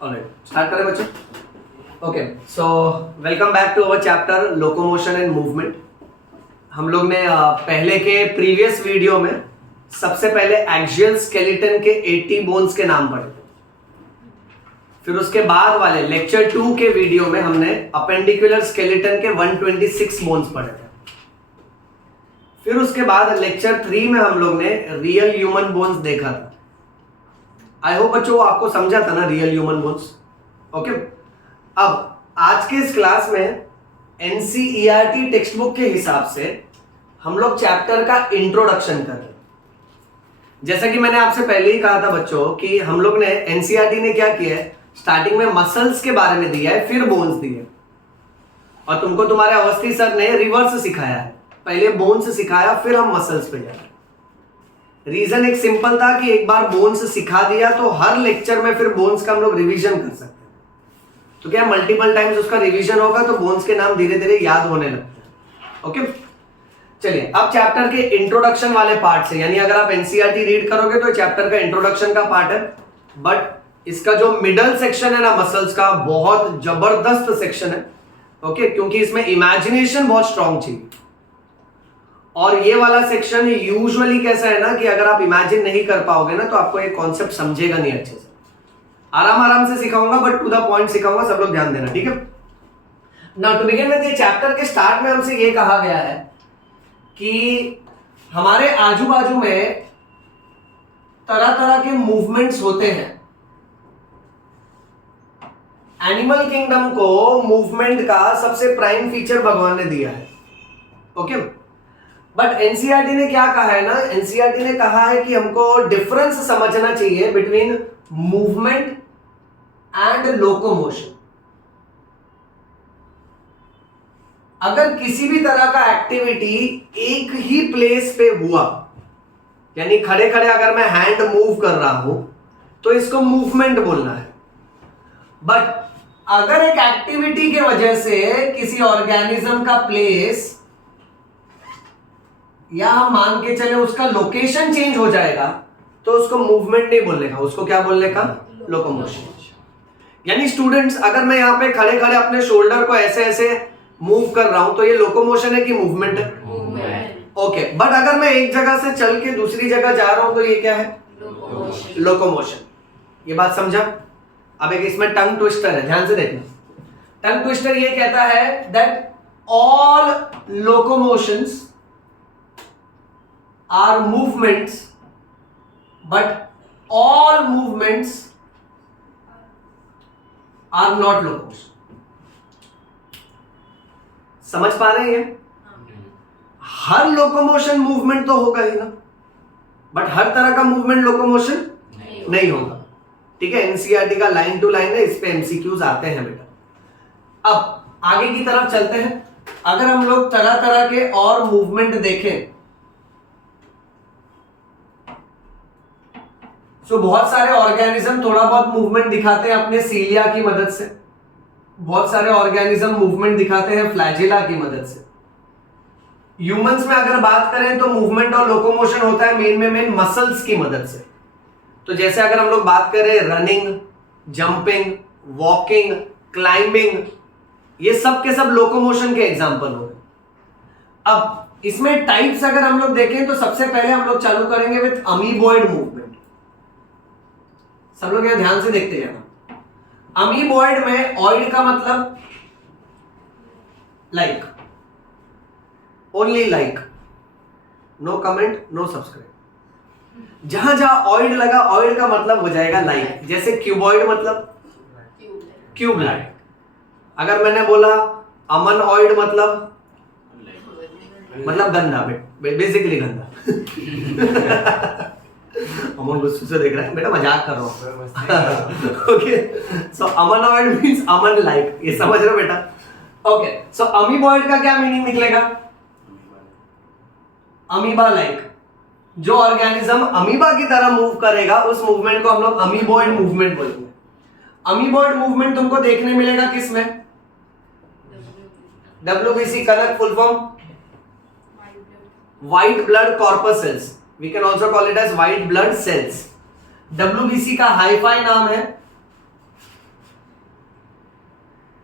Start करें बच्चों। Okay, so welcome back to our chapter locomotion and movement. हम लोग ने पहले के प्रीवियस वीडियो में सबसे पहले एक्सियल स्केलेटन के 80 बोन्स के नाम पढ़े थे। फिर उसके बाद वाले लेक्चर 2 के वीडियो में हमने अपेंडिकुलर स्केलेटन के 126 बोन्स पढ़े थे। फिर उसके बाद लेक्चर 3 में हम लोग ने रियल ह्यूमन बोन्स देखा था। आई होप बच्चों आपको समझा था ना रियल ह्यूमन बोन्स। ओके, अब आज के इस क्लास में एनसीईआरटी टेक्स्ट बुक के हिसाब से हम लोग चैप्टर का इंट्रोडक्शन कर रहे हैं। जैसा कि मैंने आपसे पहले ही कहा था बच्चों कि हम लोग ने एनसीईआरटी ने क्या किया है, स्टार्टिंग में मसल्स के बारे में दिया है, फिर बोन्स दिए, और तुमको तुम्हारे अवस्थी सर ने रिवर्स सिखाया है। पहले बोन्स सिखाया फिर हम मसल्स पे जाए। रीजन एक सिंपल था कि एक बार बोन्स सिखा दिया तो हर लेक्चर में फिर बोन्स का हम लोग रिवीजन कर सकते हैं। तो क्या मल्टीपल टाइम्स उसका रिवीजन होगा तो बोन्स के नाम धीरे धीरे याद होने लगते हैं। ओके, चलिए अब चैप्टर के इंट्रोडक्शन वाले पार्ट से, यानी अगर आप एनसीईआरटी रीड करोगे तो चैप्टर का इंट्रोडक्शन का पार्ट है, बट इसका जो मिडल सेक्शन है ना मसल्स का, बहुत जबरदस्त सेक्शन है। ओके, क्योंकि इसमें इमेजिनेशन बहुत स्ट्रांग चाहिए। और ये वाला सेक्शन यूजुअली कैसा है ना कि अगर आप इमेजिन नहीं कर पाओगे ना तो आपको ये कॉन्सेप्ट समझेगा नहीं अच्छे से। आराम आराम से सिखाऊंगा बट टू द पॉइंट सिखाऊंगा, सब लोग ध्यान देना, ठीक है। नाउ टू बिगिन विद, ये चैप्टर के स्टार्ट में हमसे ये कहा गया है कि हमारे आजू बाजू में तरह तरह के मूवमेंट्स होते हैं। एनिमल किंगडम को मूवमेंट का सबसे प्राइम फीचर भगवान ने दिया है। ओके, बट एनसीईआरटी ने क्या कहा है ना, एनसीईआरटी ने कहा है कि हमको डिफरेंस समझना चाहिए बिटवीन मूवमेंट एंड लोकोमोशन। अगर किसी भी तरह का एक्टिविटी एक ही प्लेस पे हुआ, यानी खड़े खड़े अगर मैं हैंड मूव कर रहा हूं तो इसको मूवमेंट बोलना है। बट अगर एक एक्टिविटी के वजह से किसी ऑर्गेनिज्म का प्लेस या हम मान के चले उसका लोकेशन चेंज हो जाएगा तो उसको मूवमेंट नहीं बोलने का, उसको क्या बोलने का, लोकोमोशन। यानी स्टूडेंट्स, अगर मैं यहां पे खड़े खड़े अपने शोल्डर को ऐसे ऐसे मूव कर रहा हूं तो ये लोकोमोशन है कि मूवमेंट है? ओके, बट अगर मैं एक जगह से चल के दूसरी जगह जा रहा हूं तो ये क्या है, लोकोमोशन। ये बात समझा? अब एक इसमें टंग ट्विस्टर है, ध्यान से देखना। टंग ट्विस्टर ये कहता है that all locomotions are movements, but all movements are not locomotion. समझ पा रहे हैं ये? हर लोकोमोशन मूवमेंट तो होगा ही ना, बट हर तरह का मूवमेंट लोकोमोशन नहीं होगा। ठीक है, एनसीईआरटी का लाइन टू लाइन है, इस पे एमसीक्यूज आते हैं बेटा। अब आगे की तरफ चलते हैं। अगर हम लोग तरह तरह के और मूवमेंट देखें तो बहुत सारे ऑर्गेनिज्म थोड़ा बहुत मूवमेंट दिखाते हैं अपने सीलिया की मदद से, बहुत सारे ऑर्गेनिज्म मूवमेंट दिखाते हैं फ्लैजेला की मदद से। ह्यूमंस में अगर बात करें तो मूवमेंट और लोकोमोशन होता है मेन मसल्स की मदद से। तो जैसे अगर हम लोग बात करें रनिंग, जंपिंग, वॉकिंग, क्लाइंबिंग, ये सब के सब लोकोमोशन के एग्जांपल हो गए। अब इसमें टाइप्स अगर हम लोग देखें तो सबसे पहले हम लोग चालू करेंगे विद अमीबॉइड मूवमेंट। सब लोग यहां ध्यान से देखते जाना। अमीबॉइड में ऑइड का मतलब like, only like, no comment, no subscribe. जहां जहां ऑइड लगा, ऑइड का मतलब हो जाएगा लाइक। जैसे क्यूबॉइड मतलब क्यूब लाइक। अगर मैंने बोला अमन ऑइड मतलब गंदा, बेसिकली गंदा। अमन गुस्से से देख रहा है, बेटा मजाक कर रहा हूं। ओके, सो अमनॉइड मींस अमन लाइक, ये समझ रहे हो बेटा? ओके, सो अमीबॉइड का क्या मीनिंग निकलेगा? Amoeba like. जो ऑर्गेनिज्म अमीबा की तरह मूव करेगा उस मूवमेंट को हम लोग अमीबॉइड मूवमेंट बोलेंगे। अमीबॉइड मूवमेंट तुमको देखने मिलेगा किसमें? WBC का full form white blood corpuscles, we can also call it as white blood cells। WBC का हाईफाई नाम है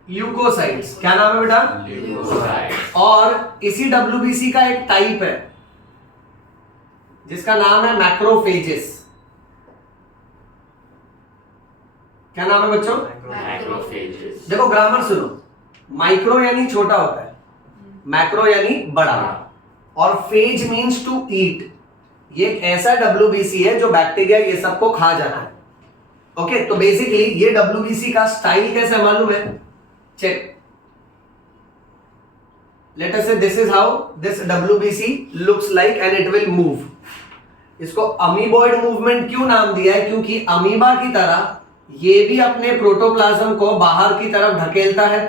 ल्यूकोसाइट्स। क्या नाम है बेटा? ल्यूकोसाइट्स। और इसी डब्ल्यूबीसी का एक टाइप है जिसका नाम है मैक्रोफेजेस। क्या नाम है बच्चों? मैक्रोफेजेस। देखो ग्रामर सुनो, माइक्रो यानी छोटा होता है, मैक्रो यानी बड़ा, और फेज मींस टू ईट। ये एक ऐसा डब्ल्यूबीसी है जो बैक्टीरिया ये सबको खा जाता है। ओके, तो बेसिकली ये डब्ल्यूबीसी का स्टाइल कैसा मालूम है? चेक, लेट अस से this is how this WBC looks like and it will move. इसको अमीबॉइड मूवमेंट क्यों नाम दिया है? क्योंकि अमीबा की तरह ये भी अपने प्रोटोप्लाज्म को बाहर की तरफ ढकेलता है।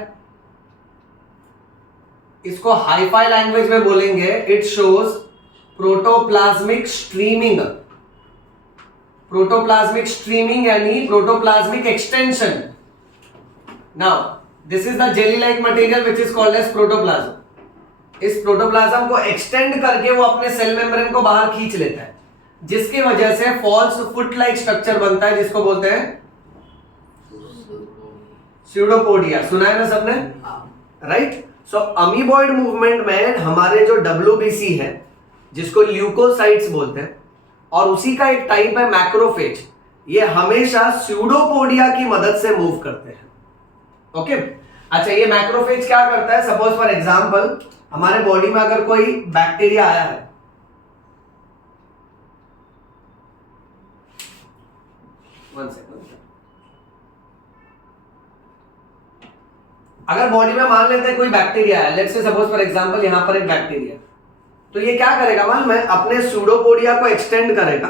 इसको हाईफाई लैंग्वेज में बोलेंगे, it shows protoplasmic streaming. Protoplasmic streaming यानी protoplasmic extension. Now this is the jelly like material which is called as protoplasm. इस प्रोटोप्लाज्म को एक्सटेंड करके वो अपने सेल मेम्ब्रेन को बाहर खींच लेता है, जिसकी वजह से फॉल्स फुट लाइक स्ट्रक्चर बनता है, जिसको बोलते हैं स्यूडोपोडिया। सुना है ना सबने? राइट। सो अमीबॉइड मूवमेंट में हमारे जो डब्ल्यूबीसी है जिसको ल्यूकोसाइट्स बोलते हैं, और उसी का एक टाइप है मैक्रोफेज, ये हमेशा स्यूडोपोडिया की मदद से मूव करते हैं। ओके अच्छा, ये मैक्रोफेज क्या करता है? सपोज फॉर एग्जांपल हमारे बॉडी में अगर कोई बैक्टीरिया आया है, वन सेकंड, अगर बॉडी में मान लेते हैं कोई बैक्टीरिया है, let's say suppose for example यहां पर एक बैक्टीरिया, तो ये क्या करेगा मालूम है? अपने स्यूडोपोडिया को एक्सटेंड करेगा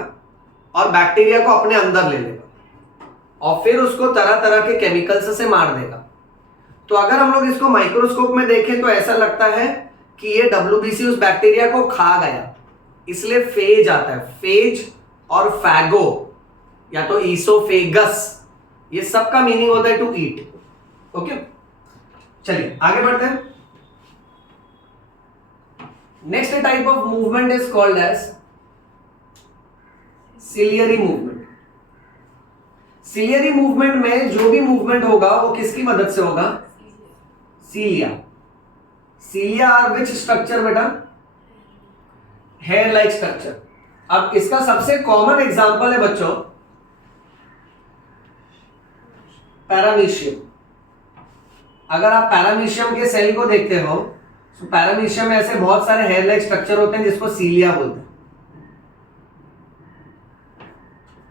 और बैक्टीरिया को अपने अंदर ले लेगा और फिर उसको तरह तरह के केमिकल्स से मार देगा। तो अगर हम लोग इसको माइक्रोस्कोप में देखें तो ऐसा लगता है कि ये डब्ल्यूबीसी उस बैक्टीरिया को खा गया, इसलिए फेज आता है। फेज और फैगो या तो ईसोफेगस, ये सब का मीनिंग होता है टू ईट। ओके चलिए आगे बढ़ते हैं। Next type of movement is called as ciliary movement. Ciliary movement में जो भी मूवमेंट होगा वो किसकी मदद से होगा? Cilia. Cilia are which structure बेटा? Hair like structure. अब इसका सबसे कॉमन एग्जांपल है बच्चों पैरामीशियम। अगर आप पैरामीशियम के सेल को देखते हो तो पैरामीशियम में ऐसे बहुत सारे हेयर लाइक स्ट्रक्चर होते हैं जिसको सीलिया बोलते हैं।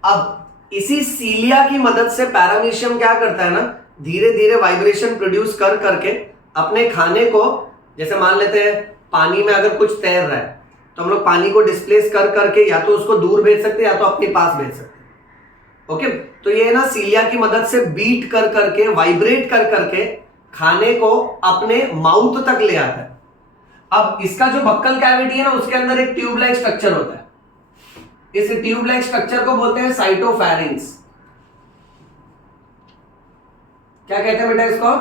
अब इसी सीलिया की मदद से पैरामीशियम क्या करता है ना, धीरे धीरे वाइब्रेशन प्रोड्यूस कर करके अपने खाने को, जैसे मान लेते हैं पानी में अगर कुछ तैर रहा है तो हम लोग पानी को डिस्प्लेस कर करके या तो उसको दूर भेज सकते हैं या तो अपने पास भेज सकते हैं। ओके, तो ये ना सीलिया की मदद से बीट कर करके, वाइब्रेट कर करके खाने को अपने माउथ तक ले आता है। अब इसका जो बक्कल कैविटी है ना, उसके अंदर एक ट्यूब लाइक स्ट्रक्चर होता है। इस ट्यूब लाइक स्ट्रक्चर को बोलते हैं साइटोफैरिंग्स। क्या कहते हैं बेटा इसको?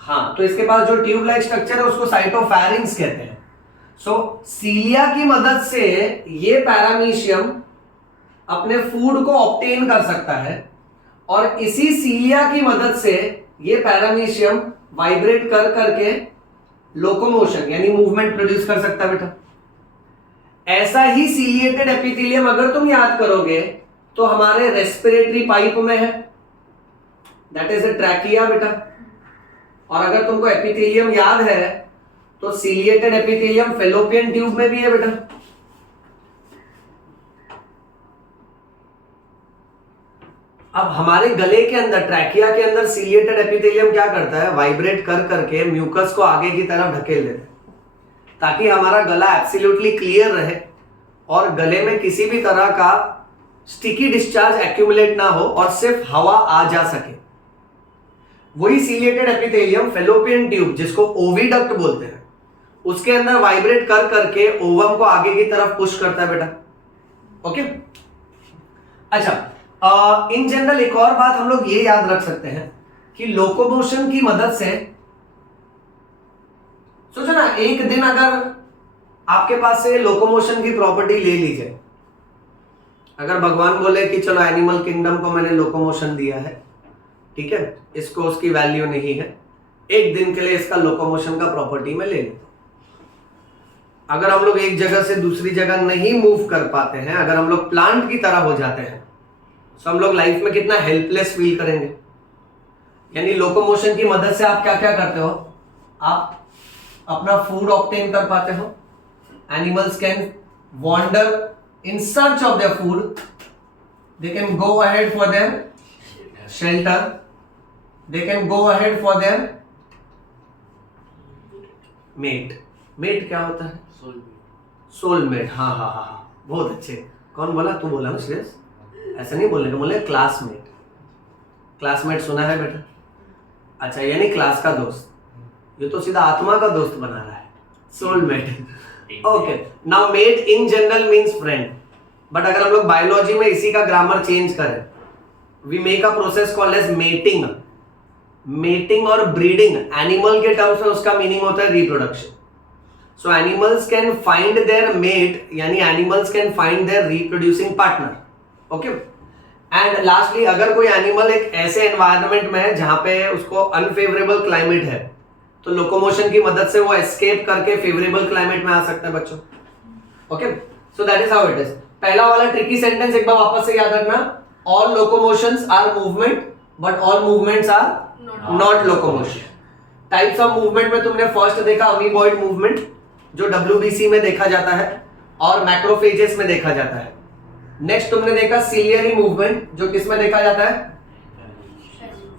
हाँ, तो इसके पास जो ट्यूब लाइक स्ट्रक्चर है उसको साइटोफैरिंग्स कहते हैं। सो सीलिया की मदद से ये पैरामीशियम अपने फूड को ऑब्टेन कर सकता है और इसी सीलिया की मदद से ये पैरामीशियम वाइब्रेट कर करके लोकोमोशन यानी मूवमेंट प्रोड्यूस कर सकता है बेटा। ऐसा ही सीलिएटेड एपिथेलियम अगर तुम याद करोगे तो हमारे रेस्पिरेटरी पाइप में है, दैट इज ए ट्रैकिया बेटा। और अगर तुमको एपिथेलियम याद है तो सीलिएटेड एपिथेलियम फेलोपियन ट्यूब में भी है बेटा। अब हमारे गले के अंदर, ट्रैकिया के अंदर सीलिएटेड एपिथेलियम क्या करता है? वाइब्रेट कर करके म्यूकस को आगे की तरफ ढकेल देता है ताकि हमारा गला एब्सोल्युटली क्लियर रहे और गले में किसी भी तरह का स्टिकी डिस्चार्ज एक्यूमुलेट ना हो और सिर्फ हवा आ जा सके। वही सीलिएटेड एपिथेलियम फेलोपियन ट्यूब, जिसको ओविडक्ट बोलते हैं, उसके अंदर वाइब्रेट कर करके ओवम को आगे की तरफ पुश करता है बेटा। ओके अच्छा, इन जनरल एक और बात हम लोग ये याद रख सकते हैं कि लोकोमोशन की मदद से, सोचो ना एक दिन अगर आपके पास से लोकोमोशन की प्रॉपर्टी ले लीजिए, अगर भगवान बोले कि चलो एनिमल किंगडम को मैंने लोकोमोशन दिया है ठीक है, इसको उसकी वैल्यू नहीं है, एक दिन के लिए इसका लोकोमोशन का प्रॉपर्टी में ले लें। अगर हम लोग एक जगह से दूसरी जगह नहीं मूव कर पाते हैं, अगर हम लोग प्लांट की तरह हो जाते हैं, तो हम लोग लाइफ में कितना हेल्पलेस फील करेंगे। यानी लोकोमोशन की मदद से आप क्या क्या करते हो, आप अपना फूड ऑब्टेन कर पाते हो, animals can wander in search of their food, they can go ahead for their shelter, they can go ahead for their mate. Mate क्या होता है? सोलमेट। हाँ हाँ हाँ हाँ, बहुत अच्छे। कौन बोला? तू बोला ना श्रेयस? ऐसा नहीं बोलने का, बोले क्लासमेट। क्लासमेट सुना है बेटा? अच्छा, यानी क्लास का दोस्त। ये तो सीधा आत्मा का दोस्त बना रहा है, soulmate. Okay, now mate in general means friend, but अगर हम लोग बायोलॉजी में इसी का ग्रामर चेंज करें, we make a process called as mating. Mating और ब्रीडिंग एनिमल के टर्म्स में उसका मीनिंग होता है reproduction. So animals can find their mate, यानी animals can find their reproducing partner. Okay, and lastly अगर कोई एनिमल एक ऐसे एनवायरनमेंट में है जहां पे उसको अनफेवरेबल क्लाइमेट है, तो लोकोमोशन की मदद से वो एस्केप करके फेवरेबल क्लाइमेट में आ सकता है बच्चों। Okay, so that is how it is. पहला वाला ट्रिकी सेंटेंस एक बार वापस से याद रखना, all locomotions are movement but all movements are not locomotion. Types of movement में तुमने फर्स्ट देखा अमीबॉइड मूवमेंट, जो WBC में देखा जाता है और मैक्रोफेजेस में देखा जाता है। नेक्स्ट तुमने देखा सिलियरी मूवमेंट, जो किस में देखा जाता है?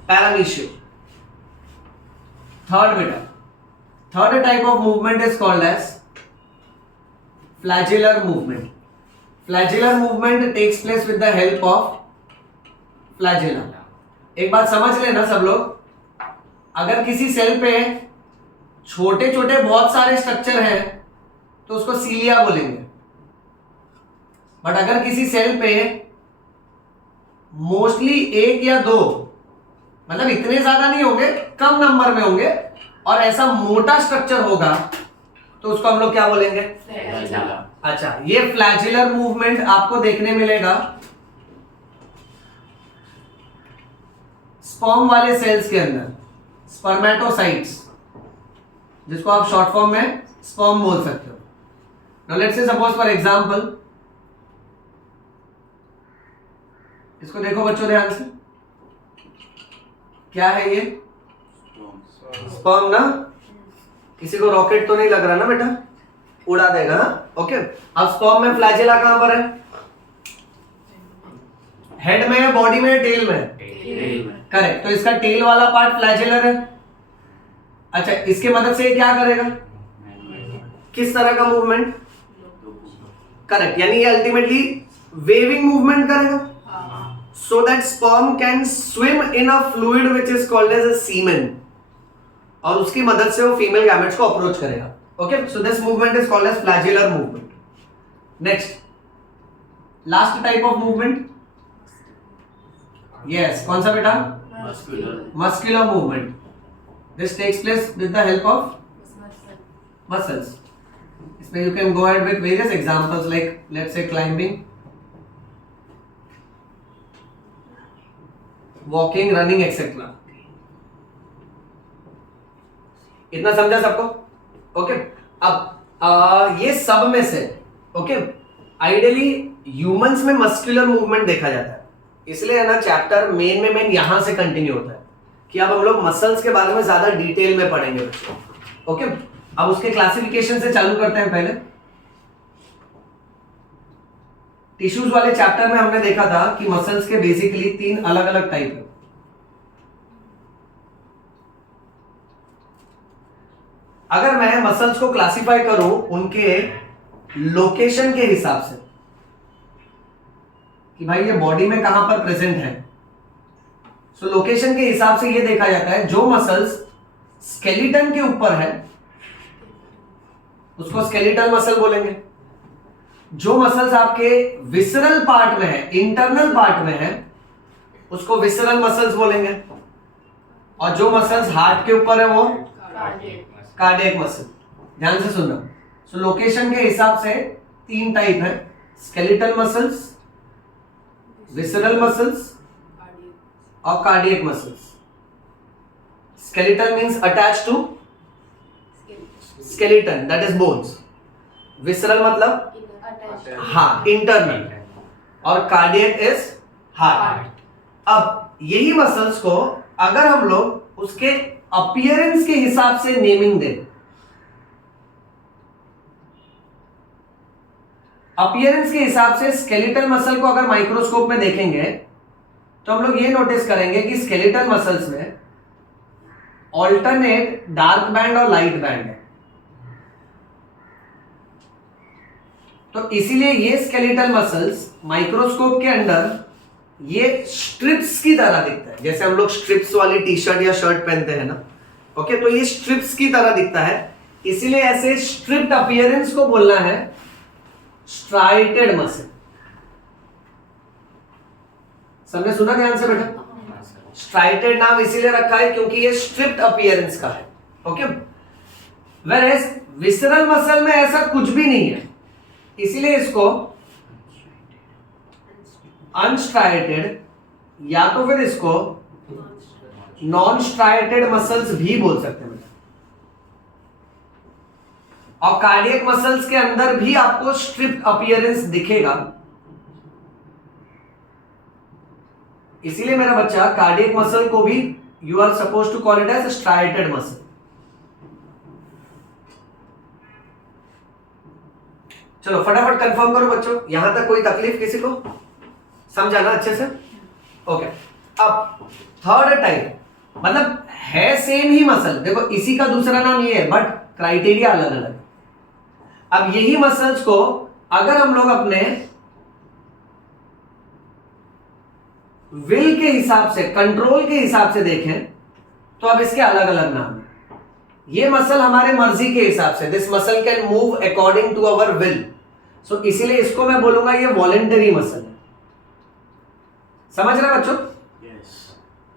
पैरामीशियम। थर्ड बेटा, third type of movement is called as flagellar movement. Flagellar movement takes place with the help of flagella. एक बात समझ लेना सब लोग, अगर किसी सेल पे छोटे छोटे बहुत सारे स्ट्रक्चर हैं तो उसको सीलिया बोलेंगे, बट अगर किसी सेल पे मोस्टली एक या दो, मतलब इतने ज्यादा नहीं होंगे, कम नंबर में होंगे, और ऐसा मोटा स्ट्रक्चर होगा तो उसको हम लोग क्या बोलेंगे? अच्छा, ये फ्लैजिलर मूवमेंट आपको देखने मिलेगा स्पर्म वाले सेल्स के अंदर, स्पर्मेटोसाइट्स, जिसको आप शॉर्ट फॉर्म में स्पर्म बोल सकते हो। Now let's say suppose for example, इसको देखो बच्चों ध्यान से, क्या है ये? स्पर्म ना? किसी को रॉकेट तो नहीं लग रहा ना बेटा? उड़ा देगा ना? ओके, अब स्पर्म में फ्लैजिला कहां पर है? हेड में है, बॉडी में है, टेल में है? करेक्ट, तो इसका टेल वाला पार्ट फ्लैजिलर है। अच्छा, इसके मदद से क्या करेगा? किस तरह का मूवमेंट? करेक्ट, यानी ये अल्टीमेटली वेविंग मूवमेंट करेगा, so that sperm can swim in a fluid which is called as a semen, और उसकी मदद से वो फीमेल गैमेट्स को अप्रोच करेगा। Okay, so this movement is called as flagellar movement. Next, last type of movement, yes, कौन सा बेटा? Muscular movement. This takes place with the help of muscles. इसमें you can go ahead with various examples like let's say climbing, walking, running etcetera. इतना समझा सबको? Okay, अब ये सब में से ओके, आइडियली ह्यूमंस में मस्कुलर मूवमेंट देखा जाता है, इसलिए है ना चैप्टर मेन में यहां से कंटिन्यू होता है कि अब हम लोग मसल्स के बारे में ज्यादा डिटेल में पढ़ेंगे। ओके, अब उसके क्लासिफिकेशन से चालू करते हैं। पहले टिश्यूज वाले चैप्टर में हमने देखा था कि मसल्स के बेसिकली 3 अलग अलग टाइप है। अगर मैं मसल्स को क्लासिफाई करूं उनके लोकेशन के हिसाब से कि भाई ये बॉडी में कहां पर प्रेजेंट है, सो लोकेशन के हिसाब से ये देखा जाता है जो मसल्स स्केलेटन के ऊपर है उसको स्केलेटल मसल बोलेंगे, जो मसल्स आपके विसरल पार्ट में है, इंटरनल पार्ट में है, उसको विसरल मसल्स बोलेंगे, और जो मसल्स हार्ट के ऊपर है वो कार्डियक मसल। ध्यान से सुनना, सो लोकेशन के हिसाब से 3 टाइप है, स्केलेटल मसल्स, विसरल मसल्स और cardiac muscles. Skeletal means attach to skeleton, that is bones. Visceral मतलब हाँ इंटरनल, और कार्डियक इज हार्ट। अब यही मसल्स को अगर हम लोग उसके अपीयरेंस के हिसाब से नेमिंग दें, अपीयरेंस के हिसाब से स्केलेटल मसल को अगर माइक्रोस्कोप में देखेंगे तो हम लोग ये नोटिस करेंगे कि स्केलेटल मसल्स में ऑल्टरनेट डार्क बैंड और लाइट बैंड है। तो इसीलिए ये स्केलेटल मसल्स माइक्रोस्कोप के अंदर ये स्ट्रिप्स की तरह दिखता है, जैसे हम लोग स्ट्रिप्स वाली टी शर्ट या शर्ट पहनते हैं ना, ओके, तो ये स्ट्रिप्स की तरह दिखता है। इसीलिए ऐसे स्ट्रिप्ड अपीयरेंस को बोलना है स्ट्राइटेड मसल। सबने सुना ध्यान से बेटा? स्ट्राइटेड नाम इसीलिए रखा है क्योंकि ये स्ट्रिप्ड अपीयरेंस का है, ओके। वेयरएज विसरल मसल में ऐसा कुछ भी नहीं है, इसीलिए इसको अनस्ट्राइटेड या तो फिर इसको नॉन स्ट्राइटेड मसल्स भी बोल सकते हैं। और कार्डियक मसल्स के अंदर भी आपको स्ट्रिप्ड अपीयरेंस दिखेगा, इसीलिए मेरा बच्चा कार्डियक मसल को भी you are suppose to call it as striated muscle. चलो फटाफट कंफर्म करो बच्चों, यहां तक कोई तकलीफ किसी को? समझा ना अच्छे से? ओके। अब थर्ड टाइप, मतलब है सेम ही मसल, देखो इसी का दूसरा नाम ये है बट क्राइटेरिया अलग अलग। अब यही मसल्स को अगर हम लोग अपने विल के हिसाब से, कंट्रोल के हिसाब से देखें तो अब इसके अलग अलग नाम है। ये मसल हमारे मर्जी के हिसाब से, this muscle can move according to our will, so इसीलिए इसको मैं बोलूंगा ये वॉलेंटरी मसल है। समझ रहे बच्चों?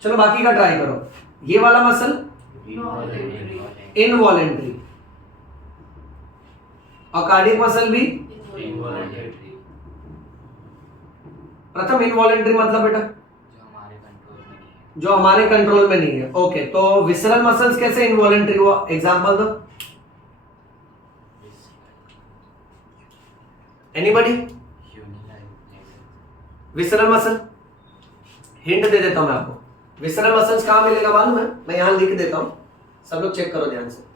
चलो बाकी का ट्राई करो। ये वाला मसल इनवॉलेंटरी, और कार्डियक मसल भी प्रथम इनवॉलेंटरी मतलब बेटा जो हमारे कंट्रोल में नहीं है। ओके, तो विसरल मसल्स कैसे इनवॉलेंटरी हुआ? एग्जांपल दो एनीबॉडी। विसरल मसल हिंट दे देता हूं मैं आपको। विसरल मसल्स कहां मिलेगा मालूम है? मैं यहां लिख देता हूं, सब लोग चेक करो ध्यान से।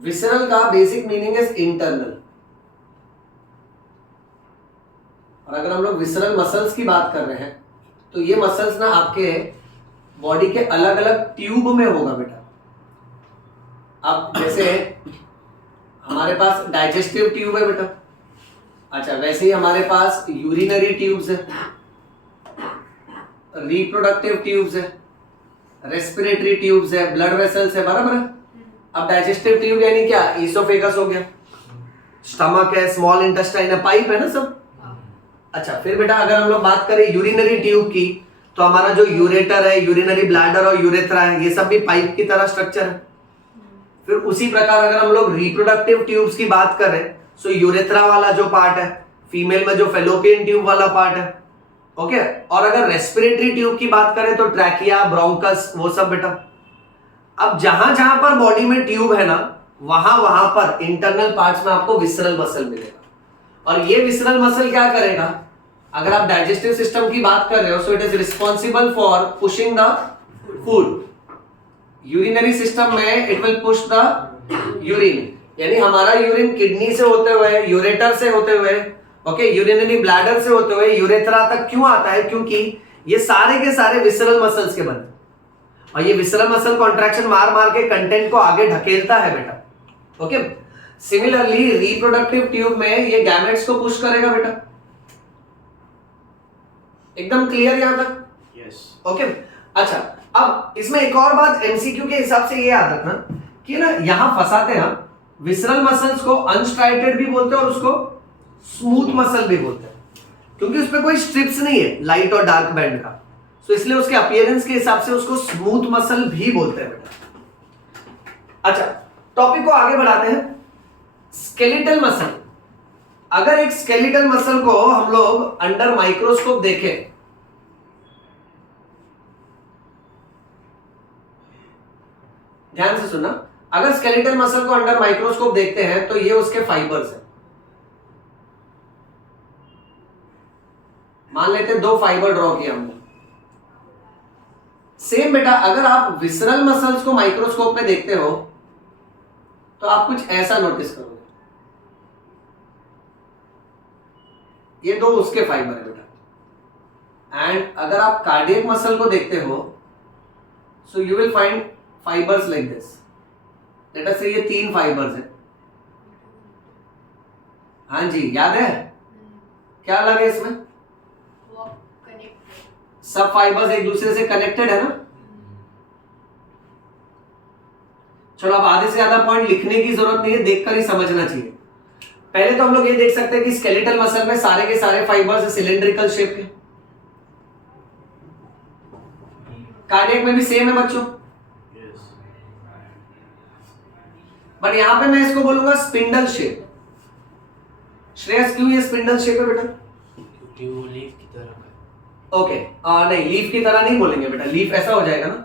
विसरल का बेसिक मीनिंग इज इंटरनल, और अगर हम लोग विसरल मसल्स की बात कर रहे हैं तो ये मसल्स ना आपके बॉडी के अलग अलग ट्यूब में होगा बेटा। अब जैसे हमारे पास डाइजेस्टिव ट्यूब है बेटा, अच्छा वैसे ही हमारे पास यूरिनरी ट्यूब्स है, रिप्रोडक्टिव ट्यूब्स है, रेस्पिरेटरी ट्यूब्स है, ब्लड वेसल्स है, बराबर है। अब डाइजेस्टिव ट्यूब यानी क्या? ईसोफेगस हो गया, स्टमक है, स्मॉल इंटेस्टाइन है, पाइप है ना सब। अच्छा फिर बेटा अगर हम लोग बात करें यूरिनरी ट्यूब की तो हमारा जो यूरेटर है, यूरिनरी ब्लैडर और यूरेथ्रा है, ये सब भी पाइप की तरह स्ट्रक्चर है। फिर उसी प्रकार अगर हम लोग रिप्रोडक्टिव ट्यूब्स की बात करें सो यूरेथ्रा वाला जो पार्ट है, फीमेल में जो फेलोपियन ट्यूब वाला पार्ट है, ओके। और अगर रेस्पिरेटरी ट्यूब की बात करें तो ट्रैकिया, ब्रोंकस, वो सब बेटा। अब जहां जहां पर बॉडी में ट्यूब है ना वहां वहां पर इंटरनल पार्ट्स में आपको विसरल मसल मिलेगा। और ये विसरल मसल क्या करेगा? अगर आप डाइजेस्टिव सिस्टम की बात कर रहे हो so it is responsible for pushing the food. Urinary system में it will push the urine, यानी हमारा यूरिन किडनी से होते हुए, यूरेटर से होते हुए, ओके, यूरिनरी ब्लैडर से होते हुए यूरेथ्रा तक क्यों आता है? क्योंकि ये सारे के सारे विसरल मसल्स के बने, और ये विसरल मसल कॉन्ट्रैक्शन मार मार के कंटेंट को आगे ढकेलता है बेटा, ओके। सिमिलरली रिप्रोडक्टिव ट्यूब में ये गैमेट्स को पुश करेगा बेटा। एकदम क्लियर यहां तक? यस। ओके। अच्छा अब इसमें एक और बात एमसीक्यू के हिसाब से ये याद रखना कि ना यहां फंसाते हैं हम, विसरल मसल्स को अनस्ट्राइटेड भी बोलते हैं और उसको स्मूथ मसल भी बोलते हैं, क्योंकि उसपे कोई स्ट्रिप्स नहीं है लाइट और डार्क बैंड का, तो इसलिए उसके अपीयरेंस के हिसाब से उसको स्मूथ मसल भी बोलते हैं बेटा। अच्छा टॉपिक को आगे बढ़ाते हैं। स्केलेटल मसल, अगर एक स्केलेटल मसल को हम लोग अंडर माइक्रोस्कोप देखें, ध्यान से सुनना, अगर स्केलेटल मसल को अंडर माइक्रोस्कोप देखते हैं तो ये उसके फाइबर्स हैं। मान लेते हैं 2 फाइबर ड्रॉ किया हमने। सेम बेटा अगर आप विसरल मसल्स को माइक्रोस्कोप में देखते हो तो आप कुछ ऐसा नोटिस करोगे, ये 2 उसके फाइबर है बेटा। एंड अगर आप कार्डियक मसल को देखते हो so you will find fibres like this. Let us से ये 3 फाइबर्स हैं। हाँ जी, याद है क्या अलग है इसमें? सब फाइबर्स एक दूसरे से कनेक्टेड है ना। चलो अब आधे से ज्यादा पॉइंट लिखने की जरूरत नहीं है, देखकर ही समझना चाहिए। पहले तो हम लोग ये देख सकते हैं कि स्केलेटल मसल में सारे के सारे फाइबर्स सिलिंड्रिकल शेप के। कार्डियक में भी सेम है बच्चों, बट यहां पे मैं इसको बोलूंगा स्पिंडल शेप। श्रेयस क्यों ये स्पिंडल शेप है बेटा? क्योंकि वो लीफ की तरह है। ओके नहीं, लीफ की तरह नहीं बोलेंगे बेटा, लीफ ऐसा हो जाएगा ना,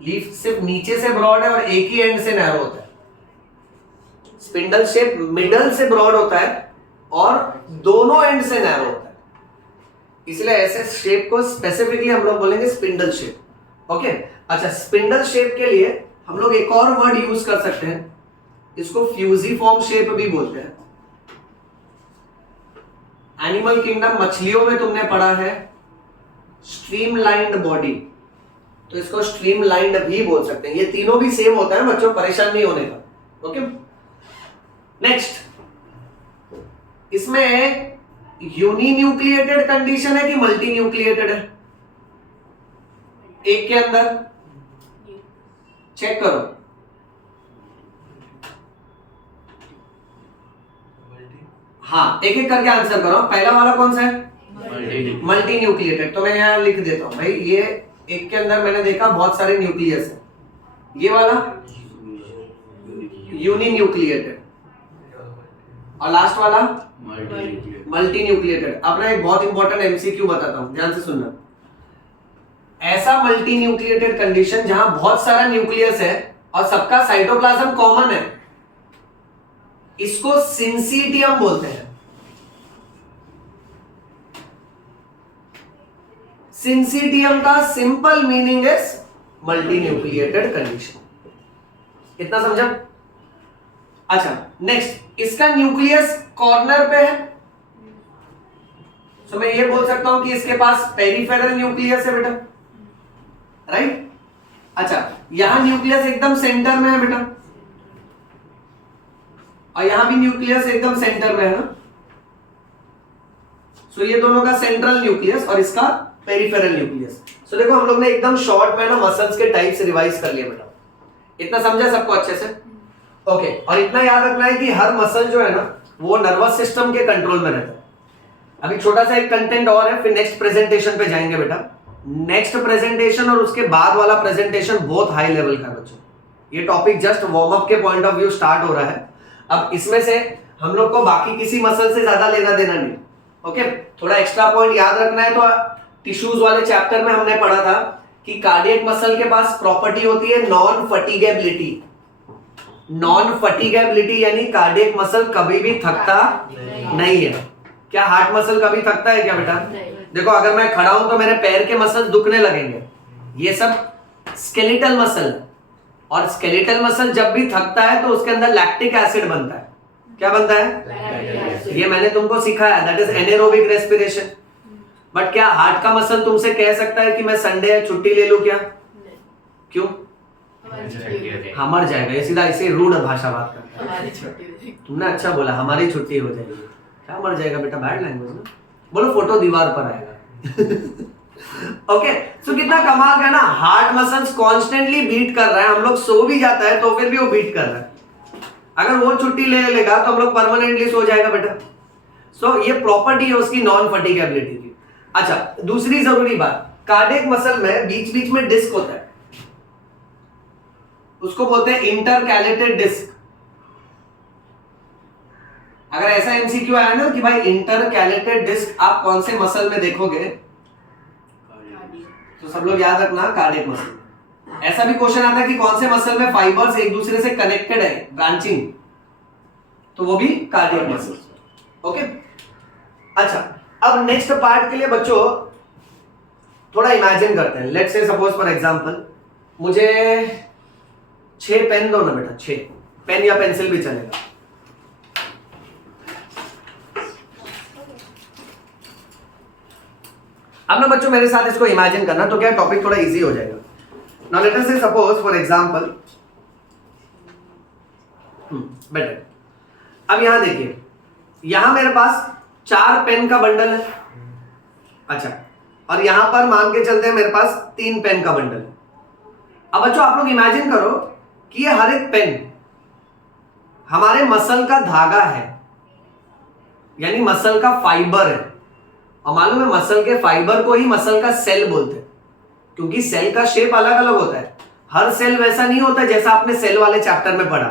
लीफ सिर्फ नीचे से ब्रॉड है और एक ही एंड से नैरो होता है। स्पिंडल शेप मिडल से ब्रॉड होता है और दोनों एंड से नैरो होता है, इसलिए ऐसे शेप को स्पेसिफिकली हम लोग बोलेंगे स्पिंडल शेप। ओके अच्छा, स्पिंडल शेप के लिए हम लोग एक और वर्ड यूज कर सकते हैं, इसको फ्यूजिफॉर्म शेप भी बोलते हैं। एनिमल किंगडम मछलियों में तुमने पढ़ा है स्ट्रीमलाइंड बॉडी, तो इसको स्ट्रीमलाइंड भी बोल सकते हैं। ये तीनों भी सेम होता है बच्चों, परेशान नहीं होने का। ओके नेक्स्ट, इसमें यूनिन्यूक्लिएटेड कंडीशन है कि मल्टी न्यूक्लिएटेड है? एक के अंदर चेक करो। हाँ, एक एक करके आंसर करो। पहला वाला कौन सा है? Multi nucleated. तो मैं यहां लिख देता हूं भाई, ये एक के अंदर मैंने देखा बहुत सारे न्यूक्लियस है। ये वाला यूनिन्यूक्लिएटेड और लास्ट वाला मल्टी न्यूक्लिएटेड। अब ना एक बहुत इंपॉर्टेंट एमसीक्यू बताता हूं, ध्यान से सुनना। ऐसा मल्टी न्यूक्लिएटेड कंडीशन जहां बहुत सारा न्यूक्लियस है और सबका साइटोप्लाज्म कॉमन है, इसको सिंसीटियम बोलते हैं। सिंसीटियम का simple meaning is multi nucleated condition. इतना समझा? अच्छा नेक्स्ट, इसका न्यूक्लियस कॉर्नर पे है, तो मैं ये बोल सकता हूं कि इसके पास पेरिफेरल न्यूक्लियस है बेटा, राइट? अच्छा, यहां न्यूक्लियस एकदम सेंटर में है बेटा, और यहां भी न्यूक्लियस एकदम सेंटर में है ना। सो ये दोनों का सेंट्रल न्यूक्लियस और इसका पेरिफेरल न्यूक्लियस। सो देखो हम लोग ने एकदम शॉर्ट में ना मसल्स के टाइप्स रिवाइज कर लिए बेटा। इतना समझा सबको अच्छे से? ओके और इतना याद रखना है कि हर मसल जो है ना वो नर्वस सिस्टम के कंट्रोल में रहता है। अभी छोटा सा एक कंटेंट और है, फिर नेक्स्ट प्रेजेंटेशन पे जाएंगे बेटा। नेक्स्ट प्रेजेंटेशन और उसके बाद वाला प्रेजेंटेशन बहुत हाई लेवल का बच्चों। ये टॉपिक जस्ट वार्म अप के पॉइंट ऑफ व्यू स्टार्ट हो रहा है। अब इसमें से हम लोग को बाकी किसी मसल से ज्यादा लेना देना नहीं। ओके थोड़ा एक्स्ट्रा पॉइंट याद रखना है। तो टिश्यूज वाले चैप्टर में हमने पढ़ा था कि कार्डियक मसल के पास प्रॉपर्टी होती है नॉन फटीगेबिलिटी। नॉन फटीगेबिलिटी यानी कार्डियक मसल कभी भी थकता नहीं है। क्या हार्ट मसल कभी थकता है क्या बेटा? देखो अगर मैं खड़ा हूं तो मेरे पैर के मसल दुखने लगेंगे, ये सब स्केलेटल मसल है। और स्केलेटल मसल जब भी थकता है तो उसके अंदर लैक्टिक एसिड बनता है। क्या बनता है? ये मैंने तुमको सिखाया, that is anaerobic respiration. But क्या हार्ट का मसल तुमसे कह सकता है कि मैं संडे है छुट्टी ले लूं क्या? क्यों? हाँ मर जाएगा, ये सीधा ऐसे रूढ़ भाषा बात करता है। तुमने अच्छा बोला, हमारी छुट्टी हो जाएगी। क्या मर जाएगा बेटा? बैड लैंग्वेज ना बोलो, फोटो दीवार पर आएगा। ओके सो कितना कमाल का ना, हार्ट मसल्स कॉन्स्टेंटली बीट कर रहा है। हम लोग सो भी जाता है तो फिर भी वो बीट कर रहा है। अगर वो छुट्टी ले लेगा तो हम लोग परमानेंटली सो जाएगा बेटा। सो ये प्रॉपर्टी है उसकी नॉन फटीगेबिलिटी की। अच्छा दूसरी जरूरी बात, कार्डियक मसल में बीच बीच में डिस्क होता है, उसको बोलते हैं इंटरकैलेटेड डिस्क। अगर ऐसा एमसीक्यू आया ना कि भाई इंटरकैलेटेड डिस्क आप कौन से मसल में देखोगे, तो सब लोग याद रखना कार्डियक मसल। ऐसा भी क्वेश्चन आता है कि कौन से मसल में फाइबर्स एक दूसरे से कनेक्टेड है, ब्रांचिंग, तो वो भी कार्डियक मसल। ओके, अच्छा अब नेक्स्ट पार्ट के लिए बच्चों थोड़ा इमेजिन करते हैं। Let's say suppose for example मुझे 6 पेन दो ना बेटा, 6 पेन या पेंसिल भी चलेगा। अब ना बच्चों मेरे साथ इसको इमेजिन करना, तो क्या टॉपिक थोड़ा इजी हो जाएगा। नाउ लेट अस से सपोज फॉर एग्जांपल बेटर, अब यहां देखिए, यहां मेरे पास 4 पेन का बंडल है। अच्छा, और यहां पर मान के चलते हैं मेरे पास 3 पेन का बंडल है। अब बच्चों आप लोग इमेजिन करो कि ये हर एक पेन हमारे मसल का धागा है, यानी मसल का फाइबर है। और मालूम है मसल के फाइबर को ही मसल का सेल बोलते हैं, क्योंकि सेल का शेप अलग अलग होता है। हर सेल वैसा नहीं होता जैसा आपने सेल वाले चैप्टर में पढ़ा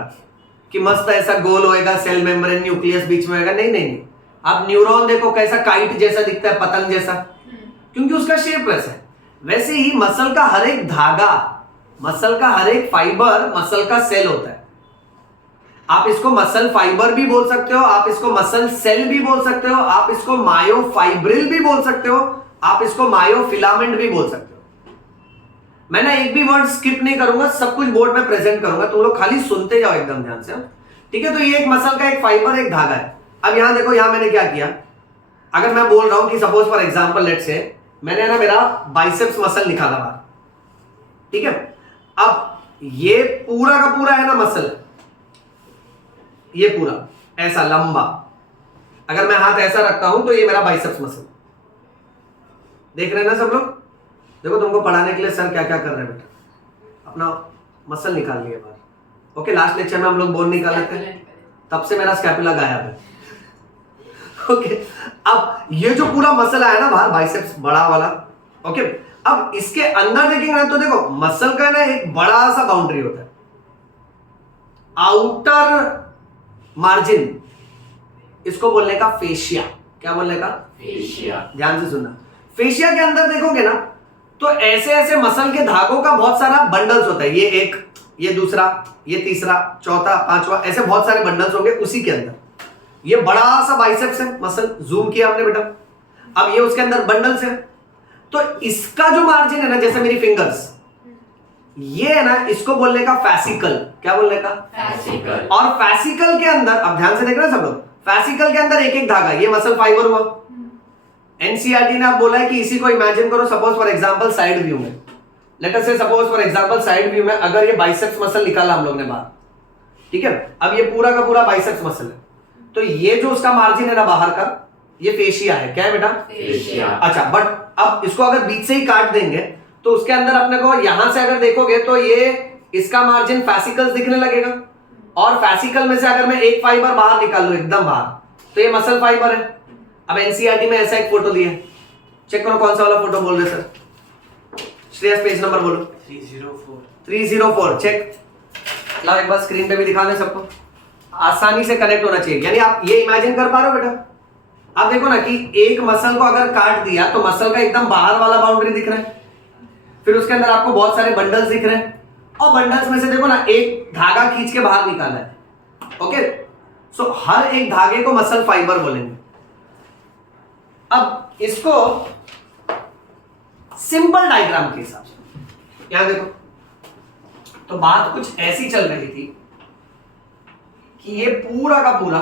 कि मस्त ऐसा गोल होएगा, सेल मेम्ब्रेन न्यूक्लियस बीच में होएगा। नहीं नहीं नहीं, आप न्यूरॉन देखो कैसा काइट जैसा दिखता है, पतंग जैसा, क्योंकि उसका शेप वैसा है। वैसे ही मसल का हर एक धागा, मसल का हर एक फाइबर मसल का सेल होता है। आप इसको मसल फाइबर भी बोल सकते हो, आप इसको मसल सेल भी बोल सकते हो, आप इसको मायोफाइब्रिल भी बोल सकते हो, आप इसको मायोफिलामेंट भी बोल सकते हो। मैं ना एक भी वर्ड स्किप नहीं करूंगा, सब कुछ बोर्ड में प्रेजेंट करूंगा, तुम लोग खाली सुनते जाओ एकदम ध्यान से, ठीक है। तो ये एक मसल का एक फाइबर, एक धागा है। अब यहां देखो, यहां मैंने क्या किया, अगर मैं बोल रहा हूं कि suppose for example let's say मैंने ना मेरा बाइसेप्स मसल निकाला बाहर, ठीक है। अब ये पूरा का पूरा है ना मसल, ये पूरा ऐसा लंबा, अगर मैं हाथ ऐसा रखता हूं तो ये मेरा बाइसेप्स मसल। देख रहे हैं ना सब लोग? देखो तुमको पढ़ाने के लिए सर क्या क्या कर रहे हैं बेटा, अपना मसल निकाल लिए बाहर। ओके, लास्ट लेक्चर में हम लोग बोन निकाले थे, तब से मेरा स्कैपुला गायब है। ओके, अब ये जो पूरा मसल आया ना बाहर, बाइसेप्स बड़ा वाला, ओके। अब इसके अंदर देखेंगे ना तो देखो मसल का ना एक बड़ा सा बाउंड्री होता है, आउटर मार्जिन, इसको बोलने का फेशिया। क्या बोलने का? फेशिया। ध्यान से सुनना, फेशिया के अंदर देखोगे ना तो ऐसे ऐसे मसल के धागों का बहुत सारा बंडल्स होता है। ये एक, ये दूसरा, ये तीसरा, चौथा, पांचवा, ऐसे बहुत सारे बंडल्स होंगे उसी के अंदर। ये बड़ा सा बाइसेप्स है मसल, जूम किया हमने बेटा। अब ये उसके अंदर बंडल्स है, तो इसका जो मार्जिन है ना, जैसे मेरी फिंगर्स, ये है ना, इसको बोलने का फैसिकल। क्या बोलने का? फैसिकल। और फैसिकल के अंदर, अब ध्यान से देख रहे हैं सब लोग, फैसिकल के अंदर एक एक धागा, ये मसल फाइबर हुआ। एनसीईआरटी ने आप बोला है कि इसी को इमेजिन करो suppose for example side view में। लेट अस से suppose for example side view में अगर ये बाइसेप्स मसल निकाला हम लोग ने बाहर, ठीक है। अब ये पूरा का पूरा बाइसेप्स मसल है, तो ये जो उसका मार्जिन है ना बाहर का, ये फेशिया है। क्या है बेटा? फेशिया। अच्छा, बट अब इसको अगर बीच से ही काट देंगे तो उसके अंदर अपने को यहां से अगर देखोगे तो ये इसका मार्जिन फैसिकल्स दिखने लगेगा, और फैसिकल में से अगर मैं एक फाइबर बाहर निकाल लूं एकदम बाहर, तो ये मसल फाइबर है। अब एनसीईआरटी में ऐसा एक फोटो दिया है, चेक करो कौन सा वाला फोटो बोल रहे सर? श्रेयस पेज नंबर बोलो। 304। 304, चेक। लाओ एक बार स्क्रीन पे भी दिखा दें सबको, आसानी से कनेक्ट होना चाहिए। यानी आप ये इमेजिन कर पा रहे हो बेटा? आप देखो ना कि एक मसल को अगर काट दिया तो मसल का एकदम बाहर वाला बाउंड्री दिख रहा है, फिर उसके अंदर आपको बहुत सारे बंडल्स दिख रहे हैं, और बंडल्स में से देखो ना एक धागा खींच के बाहर निकाला है। ओके, सो हर एक धागे को मसल फाइबर बोलेंगे। अब इसको सिंपल डायग्राम के हिसाब से यहां देखो, तो बात कुछ ऐसी चल रही थी कि ये पूरा का पूरा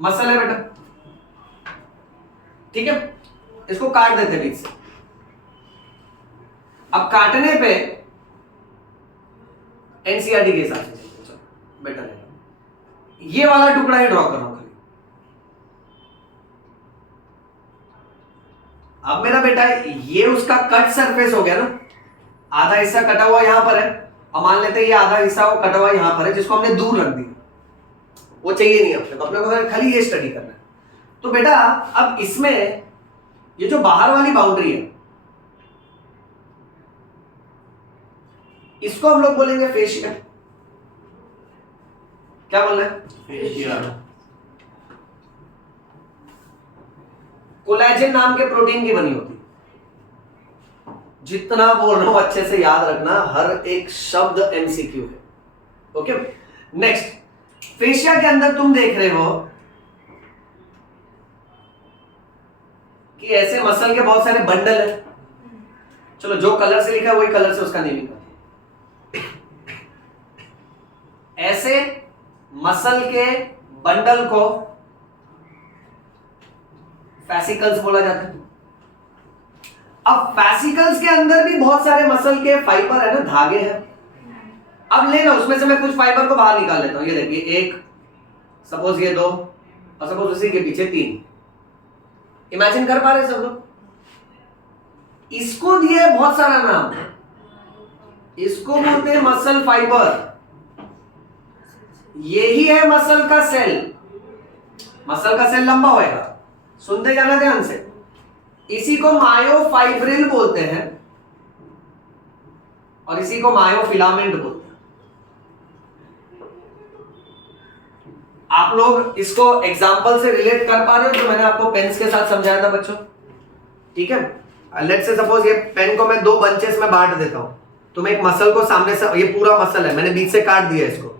मसल है बेटा, ठीक है। इसको काट देते बीच से। अब काटने पे एनसीईआरटी के हिसाब से बेटर है, ये वाला टुकड़ा ही ड्रॉ कर रहा हूं खाली। अब मेरा बेटा ये उसका कट सरफेस हो गया ना, आधा हिस्सा कटा हुआ यहां पर है, और मान लेते हैं ये आधा हिस्सा वो कटा हुआ यहां पर है, जिसको हमने दूर रख दिया, वो चाहिए नहीं अपने को खाली ये स्टडी करना है। तो बेटा अब इसमें ये जो बाहर वाली बाउंड्री है, इसको हम लोग बोलेंगे फेशिया। क्या बोल रहे हैं? फेशिया। कोलेजन नाम के प्रोटीन की बनी होती है। जितना बोल रहा हूं अच्छे से याद रखना, हर एक शब्द एमसीक्यू है। ओके, नेक्स्ट, फेशिया के अंदर तुम देख रहे हो कि ऐसे मसल के बहुत सारे बंडल है। चलो, जो कलर से लिखा है वही कलर से उसका नेमिंग करते हैं। ऐसे मसल के बंडल को फैसिकल्स बोला जाता है। अब फैसिकल्स के अंदर भी बहुत सारे मसल के फाइबर है ना, धागे हैं। अब लेना, उसमें से मैं कुछ फाइबर को बाहर निकाल लेता हूं। ये देखिए, एक, सपोज ये दो, और सपोज उसी के पीछे तीन। इमेजिन कर पा रहे सब लोग? इसको दिया है बहुत सारा नाम, इसको बोलते हैं मसल फाइबर। यही है मसल का सेल। मसल का सेल लंबा होएगा, सुनते जाना ध्यान से। इसी को मायोफाइब्रिल बोलते हैं और इसी को मायोफिलामेंट बोलते हैं। आप लोग इसको एग्जाम्पल से रिलेट कर पा रहे हो जो मैंने आपको पेन्स के साथ समझाया था बच्चों? ठीक है, लेट्स से सपोज ये पेन को मैं दो बंचेस में बांट देता हूं। तुम एक मसल को सामने से, ये पूरा मसल है, मैंने बीच से काट दिया इसको।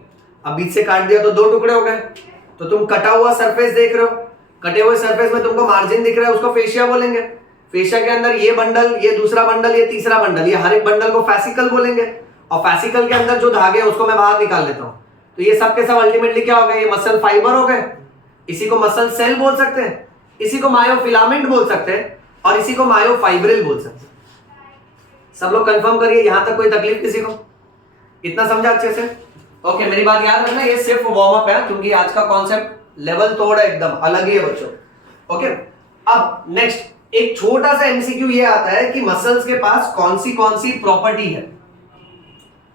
अब बीच से काट दिया तो दो टुकड़े हो गए। तो तुम कटा हुआ सरफेस देख रहे हो, कटे हुए सरफेस में तुमको मार्जिन दिख रहा है, उसको फेशिया बोलेंगे। फेशिया के अंदर ये बंडल, ये दूसरा बंडल, ये तीसरा बंडल, ये हर एक बंडल को फैसिकल बोलेंगे। और फैसिकल के अंदर जो धागे हैं उसको मैं बाहर निकाल लेता हूं। तो ये सब के सब अल्टीमेटली क्या हो गए? ये मसल फाइबर हो गए। इसी को मसल सेल बोल सकते हैं, इसी को मायोफिलामेंट बोल सकते हैं, और इसी को मायोफाइब्रिल बोल सकते हैं। सब लोग कंफर्म करिए, यहां तक कोई तकलीफ किसी को? इतना समझा अच्छे से? ओके, मेरी बात याद रखना, ये सिर्फ वार्म अप है, क्योंकि आज का कॉन्सेप्ट लेवल तोड़ है, एकदम अलग ही है बच्चों। ओके, अब नेक्स्ट एक छोटा सा एमसीक्यू ये आता है कि मसल्स के पास कौन सी प्रॉपर्टी है।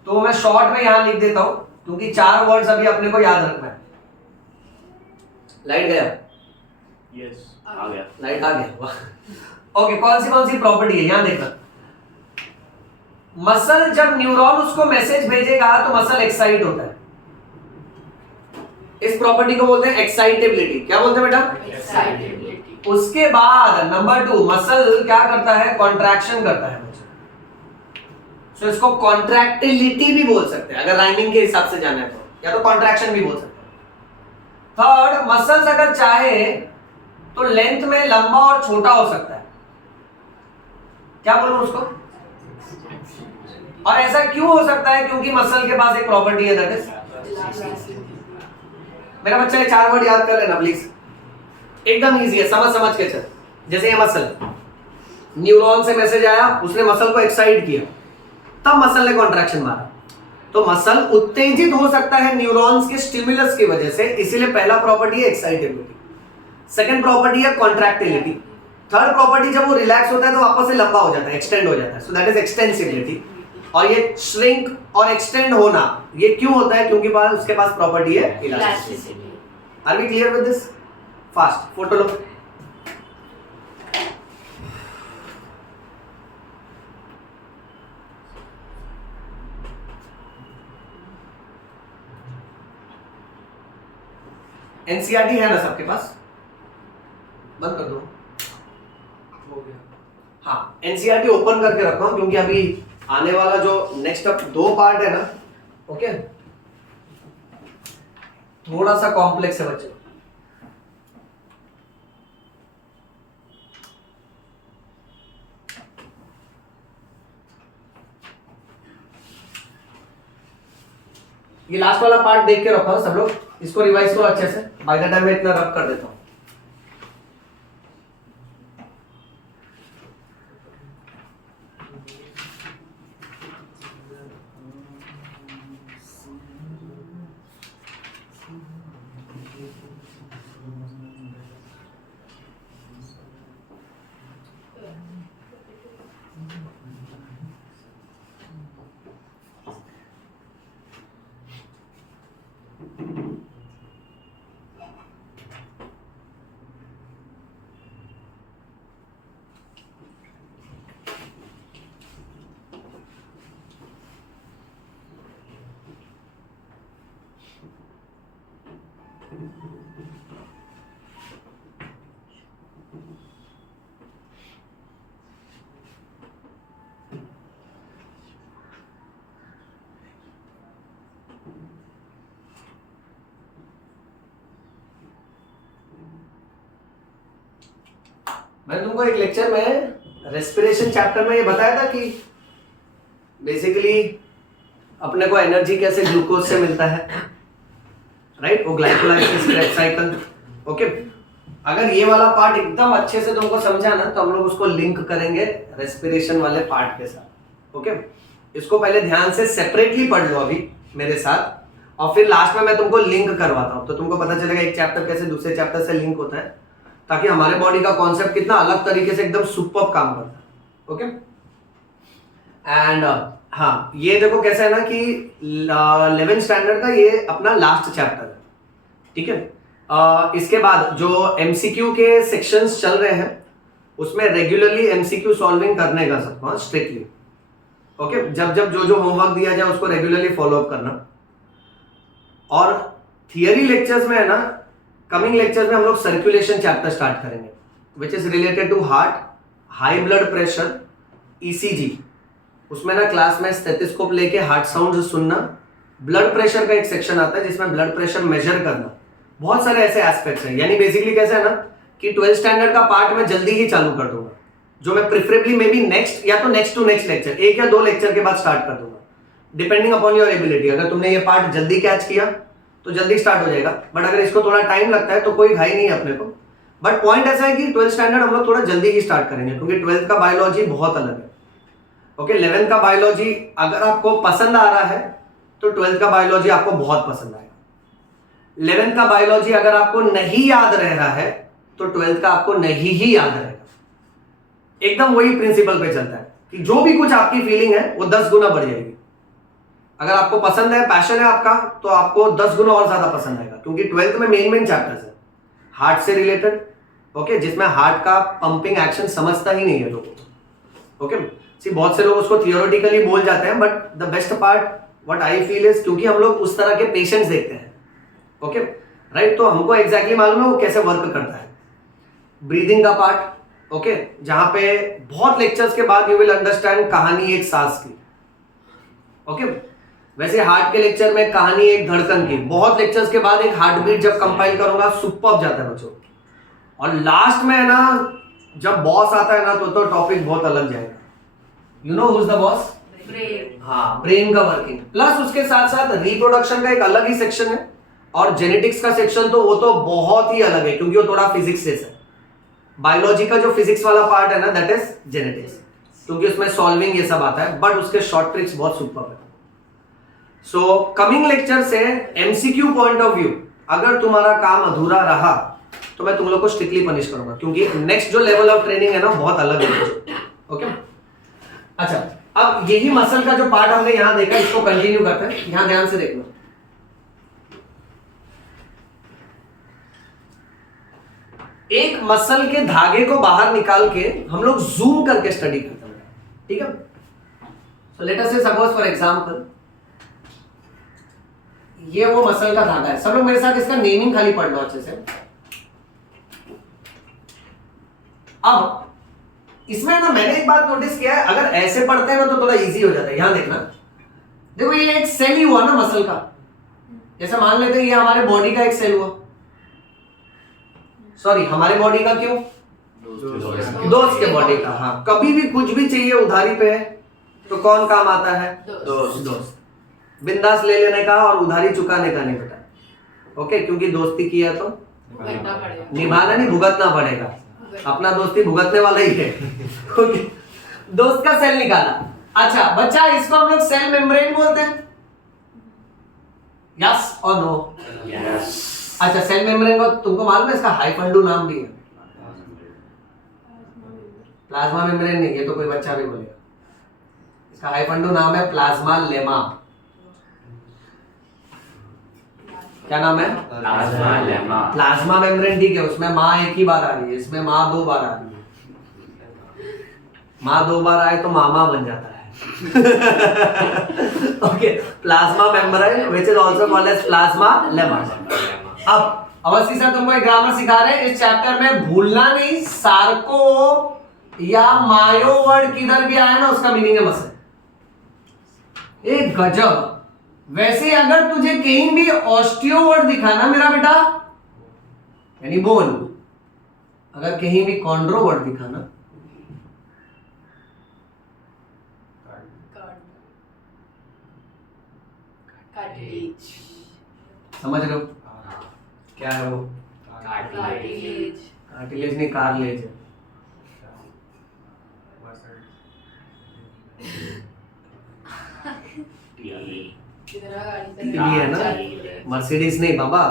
तो मैं शॉर्ट में यहां लिख देता हूं, क्योंकि 4 वर्ड्स अभी अपने को याद रखना है। लाइट गया? यस, आ गया। लाइट आ गया। ओके, कौन सी प्रॉपर्टी है यहां देखना। मसल जब न्यूरॉन उसको मैसेज भेजेगा तो मसल एक्साइट होता है। इस प्रॉपर्टी को बोलते हैं एक्साइटेबिलिटी। क्या बोलते हैं बेटा? एक्साइटेबिलिटी। उसके बाद नंबर 2, मसल क्या करता है? कॉन्ट्रैक्शन करता है। सो इसको कॉन्ट्रैक्टिलिटी भी बोल सकते हैं, अगर राइमिंग के हिसाब से जाना है तो, या तो कॉन्ट्रैक्शन भी बोल सकते हैं। थर्ड, मसल्स अगर चाहे तो लेंथ में लंबा और छोटा हो सकता है। क्या बोलूं उसको? और ऐसा क्यों हो सकता है? क्योंकि मसल के पास एक प्रॉपर्टी है, दैट इज, मेरा बच्चा ये 4 वर्ड याद कर लेना प्लीज, एकदम इजी है, समझ के चल। जैसे ये मसल, न्यूरॉन से मैसेज आया, उसने मसल को एक्साइट किया, तब मसल ने कॉन्ट्रैक्शन मारा। तो मसल उत्तेजित हो सकता है न्यूरॉन्स के स्टिमुलस की वजह से, इसीलिए पहला प्रॉपर्टी है एक्साइटेबिलिटी। सेकंड प्रॉपर्टी है कॉन्ट्रैक्टिलिटी। थर्ड प्रॉपर्टी, जब वो रिलैक्स होता है तो वापस से लंबा हो जाता है, एक्सटेंड हो जाता है, सो दैट इज एक्सटेंसिबिलिटी। और ये श्रिंक और एक्सटेंड होना, ये क्यों होता है? क्योंकि उसके पास प्रॉपर्टी है elasticity. Are we clear with this? Fast photo लो। एनसीईआरटी है ना सबके पास? बंद कर दो। हो गया। हाँ, एनसीईआरटी ओपन करके रखा हूं, क्योंकि अभी आने वाला जो नेक्स्ट अब 2 पार्ट है ना, ओके, थोड़ा सा कॉम्प्लेक्स है बच्चों। ये लास्ट वाला पार्ट देख के रखो सब लोग, इसको रिवाइज करो अच्छे से। बाय द टाइम मैं इतना रब कर देता हूं। मैंने तुमको एक लेक्चर में रेस्पिरेशन चैप्टर में ये बताया था कि बेसिकली अपने को एनर्जी कैसे ग्लूकोज से मिलता है, राइट? वो ग्लाइकोलाइसिस, क्रेब्स साइकिल। ओके, अगर ये वाला पार्ट एकदम अच्छे से तुमको समझा ना तो हम लोग उसको लिंक करेंगे रेस्पिरेशन वाले पार्ट के साथ। ओके, इसको पहले ध्यान से सेपरेटली पढ़ लो अभी मेरे साथ, और फिर लास्ट में मैं तुमको लिंक करवाता हूँ तो तुमको पता चलेगा एक चैप्टर कैसे दूसरे चैप्टर से लिंक होता है, ताकि हमारे बॉडी का कॉन्सेप्ट कितना अलग तरीके से एकदम सुपर काम करता है। ओके, एंड हाँ, ये देखो कैसा है ना कि 11th स्टैंडर्ड का ये अपना लास्ट चैप्टर है, ठीक है? इसके बाद जो एमसीक्यू के सेक्शंस चल रहे हैं उसमें रेगुलरली एमसीक्यू सॉल्विंग करने का सबको स्ट्रिक्टली। ओके, जब जब जो जो होमवर्क दिया जाए उसको रेगुलरली फॉलो अप करना। और थियरी लेक्चर्स में है ना, कमिंग लेक्चर्स में हम लोग सर्कुलेशन चैप्टर स्टार्ट करेंगे which is related to heart, high blood pressure, ECG. उसमें ना क्लास में स्टेथोस्कोप लेके हार्ट साउंड सुनना, ब्लड प्रेशर का एक सेक्शन आता है जिसमें ब्लड प्रेशर मेजर करना, बहुत सारे ऐसे एस्पेक्ट्स हैं। यानी बेसिकली कैसा है ना कि 12th स्टैंडर्ड का पार्ट मैं जल्दी ही चालू कर दूंगा, जो मैं प्रिफरेबली मे बी नेक्स्ट या तो नेक्स्ट टू नेक्स्ट लेक्चर, 1 या 2 लेक्चर के बाद स्टार्ट कर दूंगा, डिपेंडिंग अपॉन योर एबिलिटी। अगर तुमने ये पार्ट जल्दी कैच किया तो जल्दी स्टार्ट हो जाएगा, बट अगर इसको थोड़ा टाइम लगता है तो कोई घाई नहीं है अपने को। बट पॉइंट ऐसा है कि 12th स्टैंडर्ड हम लोग थोड़ा जल्दी ही स्टार्ट करेंगे क्योंकि 12th का बायोलॉजी बहुत अलग है। ओके, 11th का बायोलॉजी अगर आपको पसंद आ रहा है तो 12th का बायोलॉजी आपको बहुत पसंद आएगा। 11th का बायोलॉजी अगर आपको नहीं याद रह रहा है तो 12th का आपको नहीं ही याद रहेगा। एकदम वही प्रिंसिपल पे चलता है कि जो भी कुछ आपकी फीलिंग है वो 10 गुना बढ़ जाएगी। अगर आपको पसंद है, पैशन है आपका, तो आपको 10 गुना और ज्यादा पसंद आएगा, क्योंकि 12th में मेन चैप्टर्स है हार्ट से रिलेटेड। ओके, जिसमें हार्ट का पंपिंग एक्शन समझता ही नहीं है लोगों को। ओके, बहुत से लोग उसको थियोरेटिकली बोल जाते हैं, but the best part what I feel is, क्योंकि हम लोग उस तरह के पेशेंट्स देखते हैं। Okay, right? तो हमको एग्जैक्टली मालूम है वो कैसे वर्क करता है। ब्रीदिंग का पार्ट, ओके, जहां पे बहुत लेक्चर्स के बाद यू विल अंडरस्टैंड कहानी एक सांस की। ओके, वैसे हार्ट के लेक्चर में कहानी एक धड़कन की, बहुत लेक्चर्स के बाद एक हार्ट बीट जब कंपाइल करूंगा सुपर जाता है बच्चों। और लास्ट में है ना जब बॉस आता है ना तो टॉपिक बहुत अलग जाएगा। You know who is the boss? Brain. हाँ, ब्रेन का वर्किंग, प्लस उसके साथ साथ रिप्रोडक्शन का एक अलग ही सेक्शन है, और जेनेटिक्स का सेक्शन तो वो तो बहुत ही अलग है क्योंकि वो थोड़ा फिजिक्स से है। बायोलॉजी का जो फिजिक्स वाला पार्ट है ना दैट इज जेनेटिक्स, क्योंकि उसमें सॉल्विंग ये सब आता है, बट उसके शॉर्ट ट्रिक्स बहुत सुपर है। सो कमिंग लेक्चर से एमसीक्यू पॉइंट ऑफ व्यू अगर तुम्हारा काम अधूरा रहा तो मैं तुम लोग को स्ट्रिक्टली पनिश करूंगा, क्योंकि नेक्स्ट जो लेवल ऑफ ट्रेनिंग है ना बहुत अलग है। ओके, अच्छा, अब यही मसल का जो पार्ट हमने यहां देखा इसको कंटिन्यू करते हैं। यहां ध्यान से देखना, एक मसल के धागे को बाहर निकाल के हम लोग जूम करके स्टडी करते हैं, ठीक है? सो लेट अस से सपोज फॉर एग्जांपल ये वो मसल का धागा है। सब लोग मेरे साथ इसका नेमिंग खाली पढ़ लो अच्छे से। अब इसमें ना मैंने एक बात नोटिस किया है, अगर ऐसे पढ़ते हैं ना तो थोड़ा इजी हो जाता है। यहां देखना, देखो ये एक सेल ही हुआ ना मसल का, जैसे मान लेते हैं ये हमारे बॉडी का एक सेल हुआ। सॉरी, हमारे बॉडी का क्यों? दोस्त के बॉडी का। हाँ, कभी भी कुछ भी चाहिए उधारी पे है तो कौन काम आता है? दोस्त। बिंदास ले लेने का और उधारी चुकाने का नहीं बेटा। ओके, क्योंकि दोस्ती किया तो निभाना नहीं, भुगतना पड़ेगा। अपना दोस्ती भुगतने वाला ही है। ओके, दोस्त का सेल निकाला। अच्छा बच्चा, इसको हम लोग सेल मेम्ब्रेन बोलते हैं, यस और नो? यस। अच्छा, सेल मेम्ब्रेन को तुमको मालूम है इसका हाइफंडू नाम भी है? प्लाज्मा मेम्ब्रेन नहीं, ये तो कोई बच्चा भी बोलेगा। इसका हाइफंडू नाम है प्लाज्मा लेमा। क्या नाम है? Plasma lemma. प्लाज्मा मेम्ब्रेन, ठीक है, उसमें माँ एक ही बार आ रही है, इसमें माँ 2 बार आ रही है। माँ 2 बार आए तो मामा बन जाता है। Okay, plasma membrane which is also called as plasmalemma. अब अवस्थी सर तुमको एक ग्रामर सिखा रहे हैं इस चैप्टर में, भूलना नहीं, सार्को या मायो वर्ड किधर भी आया ना उसका मीनिंग है मसल। एक गजब। वैसे अगर तुझे कहीं भी ऑस्टियो वर्ड दिखा ना मेरा बेटा, यानी बोन, अगर कहीं भी कॉन्ड्रो वर्ड दिखा ना, कार्टिलेज, समझ रहे हो क्या है वो? कार्टिलेज, कार्टिलेज नहीं, कारलेज है। टीवी है ना, मर्सिडीज नहीं बाबा।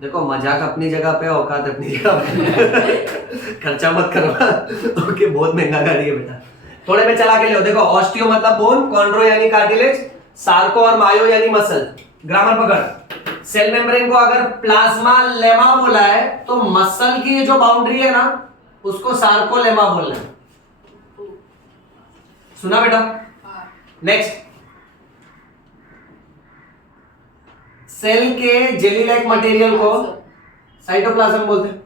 देखो मजाक अपनी जगह पे, औकात अपनी जगह पे। खर्चा मत करवा। ओके, बहुत महंगा गाड़ी है बेटा। थोड़े में चला के लो। देखो ऑस्टियो मतलब बोन, कॉन्ड्रो यानी कार्टिलेज, सार्को और मायो यानी मसल। ग्रामर पकड़। सेल मेम्ब्रेन को अगर प्लाज्मा लेमा बोला है तो मसल की ये जो बाउंड्री है ना उसको सार्कोलेमा बोलना है। सुना बेटा? नेक्स्ट, सेल के जेली लाइक मटेरियल को साइटोप्लाज्म बोलते हैं।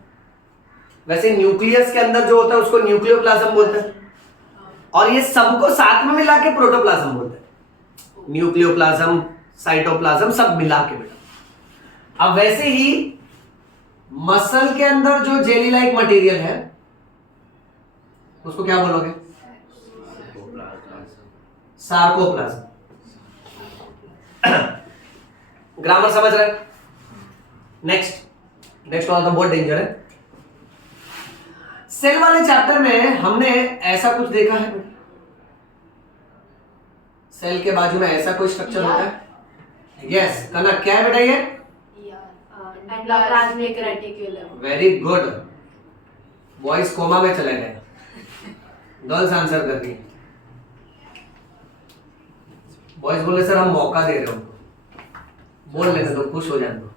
वैसे न्यूक्लियस के अंदर जो होता है उसको न्यूक्लियोप्लाज्म बोलते हैं, और ये सबको साथ में मिला के प्रोटोप्लाज्म बोलते हैं। न्यूक्लियोप्लाज्म, साइटोप्लाज्म सब मिला के बेटा। अब वैसे ही मसल के अंदर जो जेली लाइक मटेरियल है उसको क्या बोलोगे? सार्कोप्लाज्म। ग्रामर समझ रहे? नेक्स्ट वाला तो बहुत डेंजर है। सेल वाले चैप्टर में हमने ऐसा कुछ देखा है। सेल के बाजू में ऐसा कोई स्ट्रक्चर होता है। यस कनक, क्या है बेटा ये? Endoplasmic reticulum. Very good. Boys coma में चले गए, गर्ल्स आंसर कर रही। बॉयज बोले सर हम मौका दे रहे हो, बोल लेने दो, खुश हो जाने दो,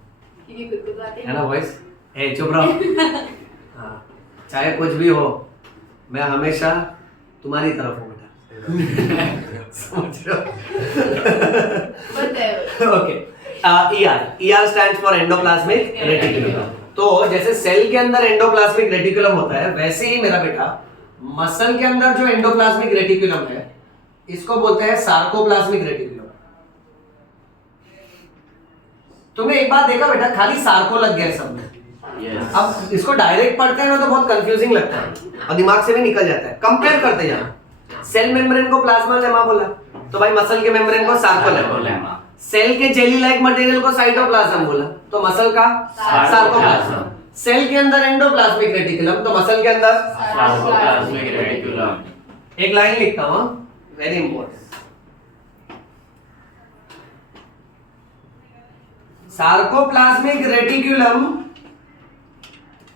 है ना बॉयज? ए चुप रहो। हाँ, चाहे कुछ भी हो मैं हमेशा तुम्हारी तरफ हूँ बेटा। समझ रहे हो? Okay, ER stands for endoplasmic reticulum. तो जैसे सेल के अंदर एंडोप्लाज्मिक रेटिकुलम होता है वैसे ही मेरा बेटा मसल के अंदर जो एंडोप्लाज्मिक रेटिकुलम है इसको बोलते हैं सार्कोप्लाज्मिक रेटिकुलम। तुमने एक बात देखा बेटा, खाली सार्को लग गया सब में। Yes. अब इसको डायरेक्ट पढ़ते हैं ना तो बहुत कंफ्यूजिंग लगता है और दिमाग से भी निकल जाता है। कंपेयर करते जाना। सेल मेम्ब्रेन को प्लाज्मा लेमा बोला तो भाई मसल के मेम्ब्रेन को सार्कोलेमा। सेल के जेली लाइक मटेरियल को साइटोप्लाज्म बोला तो मसल का सार्कोप्लाज्म। सेल के अंदर एंडोप्लाज्मिक रेटिकुलम तो मसल के अंदर सार्कोप्लाज्मिक रेटिकुलम। एक लाइन लिखता हूं, very important. Sarcoplasmic reticulum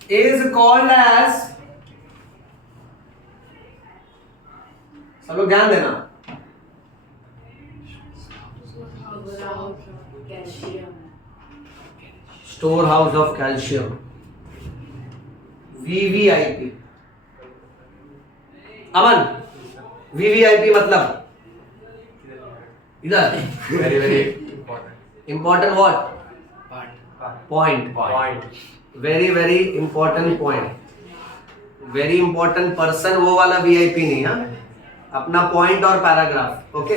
is called as, सब लोग ध्यान देना, store house of calcium, VVIP। Aman, VVIP मतलब इधर very very important what? Point. Very very important point. Very important person वो वाला VIP नहीं, हाँ, अपना पॉइंट और पैराग्राफ। ओके,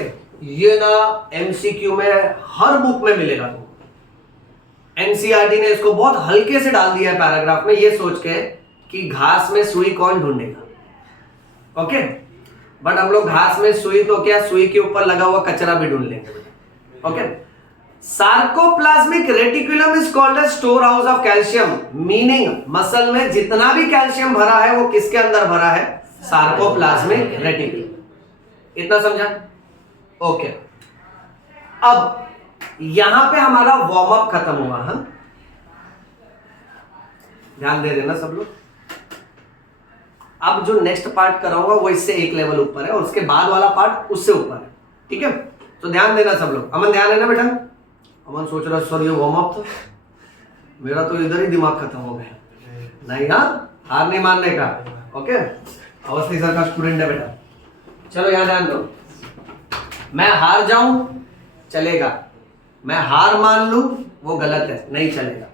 ये ना MCQ में हर बुक में मिलेगा तुमको। NCERT ने इसको बहुत हल्के से डाल दिया है पैराग्राफ में, ये सोच के कि घास में सुई कौन ढूंढेगा। ओके, बट हम लोग घास में सुई तो क्या, सुई के ऊपर लगा हुआ कचरा भी ढूंढ लेंगे। Okay, sarcoplasmic reticulum is called as storehouse of calcium, meaning muscle में जितना भी कैल्शियम भरा है वो किसके अंदर भरा है? Sarcoplasmic reticulum. इतना समझा? ओके, अब यहां पे हमारा वार्म अप खत्म हुआ। हाँ, ध्यान दे देना सब लोग। अब जो नेक्स्ट पार्ट कराऊंगा वो इससे एक लेवल ऊपर है और उसके बाद वाला पार्ट उससे ऊपर है। ठीक है, तो ध्यान देना सब लोग। अमन ध्यान देना बेटा। अमन सोच रहा सर ये वार्म अप था, मेरा तो इधर ही दिमाग खत्म हो गया। नहीं हाँ, हार नहीं मानने का। ओके, अवस्थी सर का स्टूडेंट है बेटा। चलो यहाँ ध्यान दो, मैं हार जाऊं चलेगा, मैं हार मान लूं वो गलत है, नहीं चलेगा।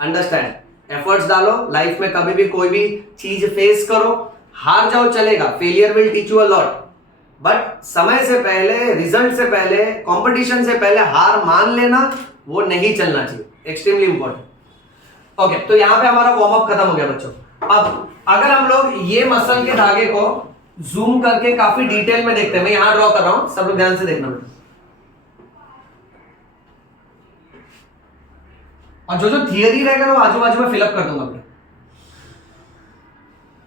अंडरस्टैंड? एफर्ट्स डालो लाइफ में, कभी भी कोई भी चीज फेस करो, हार जाओ चलेगा। Failure will teach you a lot, but समय से पहले, रिजल्ट से पहले, कंपटीशन से पहले हार मान लेना वो नहीं चलना चाहिए। Extremely important. ओके, तो यहां पे हमारा वार्म अप खत्म हो गया बच्चों। अब अगर हम लोग ये मसल के धागे को जूम करके काफी डिटेल में देखते हैं, मैं यहां ड्रॉ कर रहा हूं, सब लोग ध्यान से देखना बेटा। और जो जो थियरी रहेगा ना वो आजू बाजू में फिलअप कर दूंगा बेटा।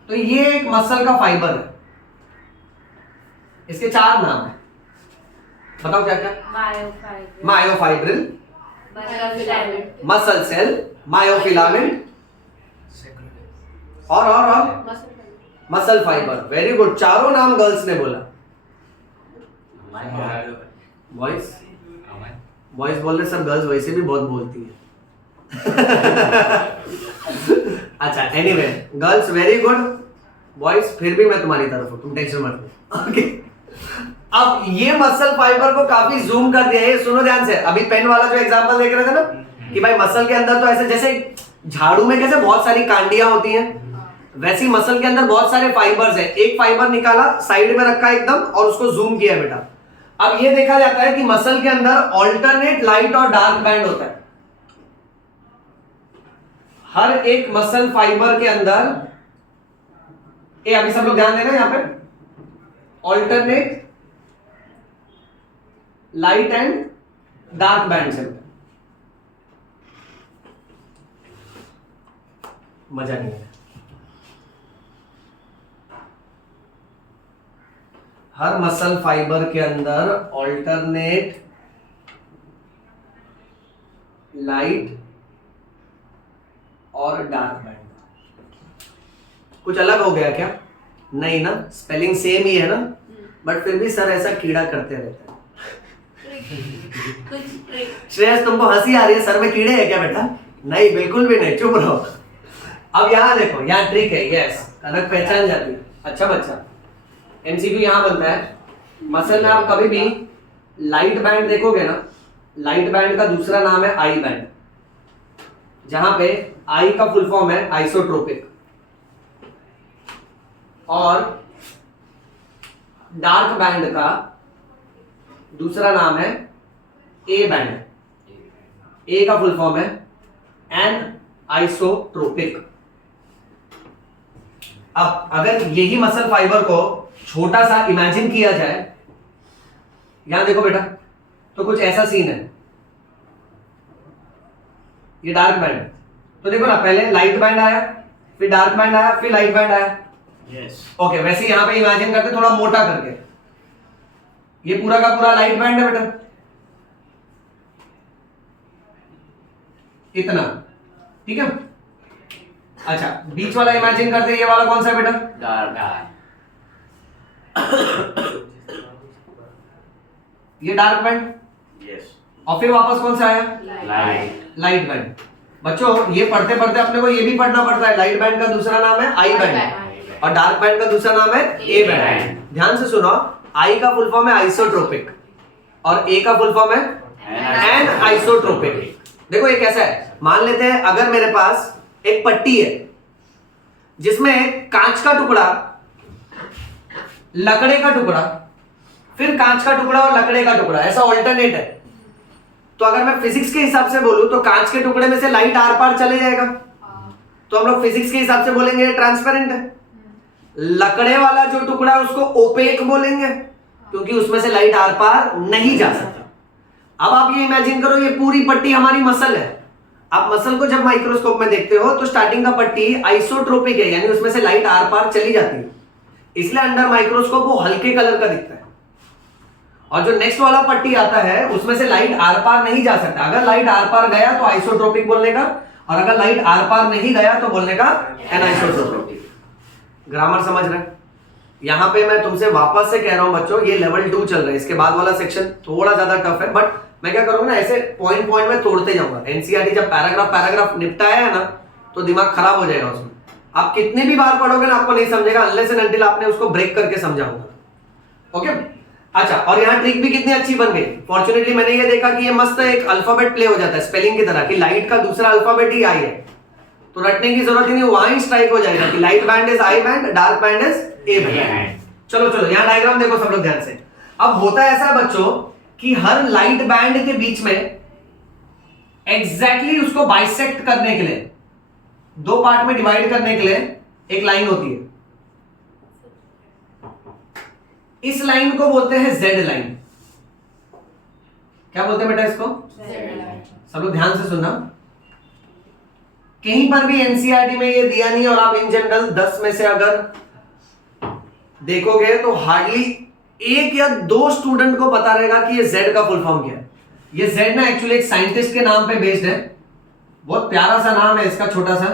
तो ये एक मसल का फाइबर है, इसके 4 नाम है, बताओ क्या क्या? Myofibril. Myofibril, Muscle muscle cell, myofilament और मसल फाइबर। वेरी गुड, चारों नाम गर्ल्स ने बोला। बॉयज बॉयज बोल रहे, सब गर्ल्स वैसे भी बहुत बोलती है। अच्छा anyway, girls very good, boys फिर भी मैं तुम्हारी तरफ हूं, तुम टेंशन मत लो। ओके, अब ये मसल फाइबर को काफी जूम कर दिया है। सुनो ध्यान से, अभी पेन वाला जो एग्जांपल देख रहे थे ना कि भाई मसल के अंदर तो ऐसे जैसे झाड़ू में कैसे बहुत सारी कांडियां होती हैं, वैसी मसल के अंदर बहुत सारे फाइबर्स हैं। एक फाइबर निकाला, साइड में रखा एकदम और उसको जूम किया बेटा। अब ये देखा जाता है कि मसल के अंदर ऑल्टरनेट लाइट और डार्क बैंड होता है। हर एक मसल फाइबर के अंदर, अभी सब लोग ध्यान देना यहां पे, alternate light and dark band है। मजा नहीं है। हर मसल फाइबर के अंदर ऑल्टरनेट लाइट और डार्क बैंड। कुछ अलग हो गया क्या? नहीं ना, स्पेलिंग सेम ही है ना, बट फिर भी सर ऐसा कीड़ा करते रहते हैं। श्रेयस तुमको हंसी आ रही है, सर में कीड़े हैं क्या बेटा? नहीं, बिल्कुल भी नहीं, चुप रहो। अब यहां देखो, यहां ट्रिक है। यस, कनक पहचान जाती है। अच्छा बच्चा, एमसीक्यू यहां बनता है, मसल में आप कभी भी लाइट बैंड देखोगे ना, लाइट बैंड का दूसरा नाम है आई बैंड, जहां पे आई का फुल फॉर्म है आइसोट्रोपिक, और डार्क बैंड का दूसरा नाम है ए बैंड। ए का फुल फॉर्म है एन आइसोट्रोपिक। अब अगर यही मसल फाइबर को छोटा सा इमेजिन किया जाए, यहां देखो बेटा, तो कुछ ऐसा सीन है। ये डार्क बैंड, तो देखो ना, पहले लाइट बैंड आया, फिर डार्क बैंड आया, फिर लाइट बैंड आया। ओके, वैसे यहां पे इमेजिन करते थोड़ा मोटा करके, ये पूरा का पूरा लाइट बैंड है बेटा, इतना, ठीक है। अच्छा, बीच वाला इमेजिन करते, ये वाला कौन सा है बेटा? Dark. ये डार्क बैंड, और फिर वापस कौन सा आया? Light. Light band. बच्चों ये पढ़ते पढ़ते अपने को ये भी पढ़ना पड़ता है, लाइट बैंड का दूसरा नाम है आई बैंड और डार्क बैंड का दूसरा नाम है ए बैंड। ध्यान से सुनो, आई का फुल फॉर्म है आइसोट्रोपिक और ए का फुल फॉर्म है एन आइसोट्रोपिक। देखो ये कैसा है, मान लेते हैं अगर मेरे पास एक पट्टी है जिसमें कांच का टुकड़ा, लकड़े का टुकड़ा, फिर कांच का टुकड़ा और लकड़े का टुकड़ा, ऐसा ऑल्टरनेट है। तो अगर मैं फिजिक्स के हिसाब से बोलूं तो कांच के टुकड़े में से लाइट आर पार चले जाएगा, तो हम लोग फिजिक्स के हिसाब से बोलेंगे ट्रांसपेरेंट है। लकड़े वाला जो टुकड़ा है उसको ओपेक बोलेंगे, क्योंकि उसमें से लाइट आर पार नहीं जा सकता। अब आप ये इमेजिन करो, ये पूरी पट्टी हमारी मसल है। आप मसल को जब माइक्रोस्कोप में देखते हो तो स्टार्टिंग का पट्टी आइसोट्रोपिक है, यानी उसमें से लाइट आर पार चली जाती है, इसलिए अंडर माइक्रोस्कोप वो हल्के कलर का दिखता है। और जो नेक्स्ट वाला पट्टी आता है उसमें से लाइट आर पार नहीं जा सकता। अगर लाइट आर पार गया तो आइसोट्रोपिक बोलने का, और अगर लाइट आर पार नहीं गया तो बोलने का एनाइसोट्रोपिक। ग्रामर समझ रहे हैं? यहां पे मैं तुमसे वापस से कह रहा हूं बच्चों, ये लेवल 2 चल रहा है, इसके बाद वाला सेक्शन थोड़ा ज्यादा टफ है, बट मैं क्या करूंगा ना, ऐसे पॉइंट पॉइंट में तोड़ते जाऊंगा। एनसीईआरटी जब पैराग्राफ निपटाया है ना, तो दिमाग खराब हो जाएगा उसमें। आप कितनी भी बार पढ़ोगे ना, आपको नहीं समझेगा अनलेस एंड अनटिल आपने उसको ब्रेक करके समझाऊंगा। ओके, अच्छा, और यहाँ ट्रिक भी कितनी अच्छी बन गई। फॉर्चुनेटली मैंने ये देखा कि ये मस्त एक अल्फाबेट प्ले हो जाता है स्पेलिंग की तरह, कि लाइट का दूसरा अल्फाबेट ही आई है, तो रटने की जरूरत ही नहीं, वहां ही स्ट्राइक हो जाएगा कि light band is I band, dark band is A band. चलो चलो, यहाँ डायग्राम देखो सब लोग ध्यान से। अब होता ऐसा है बच्चों कि हर लाइट बैंड के बीच में एग्जैक्टली उसको बाइसेक्ट करने के लिए, 2 पार्ट में डिवाइड करने के लिए एक लाइन होती है, इस लाइन को बोलते हैं जेड लाइन। क्या बोलते हैं बेटा इसको? सब लोग ध्यान से सुनना, कहीं पर भी एनसीईआरटी में ये दिया नहीं, और आप इन जनरल 10 में से अगर देखोगे तो हार्डली 1 या 2 स्टूडेंट को पता रहेगा कि ये जेड का फुल फॉर्म क्या है। ये जेड ना एक्चुअली एक साइंटिस्ट के नाम पे बेस्ड है, बहुत प्यारा सा नाम है इसका, छोटा सा,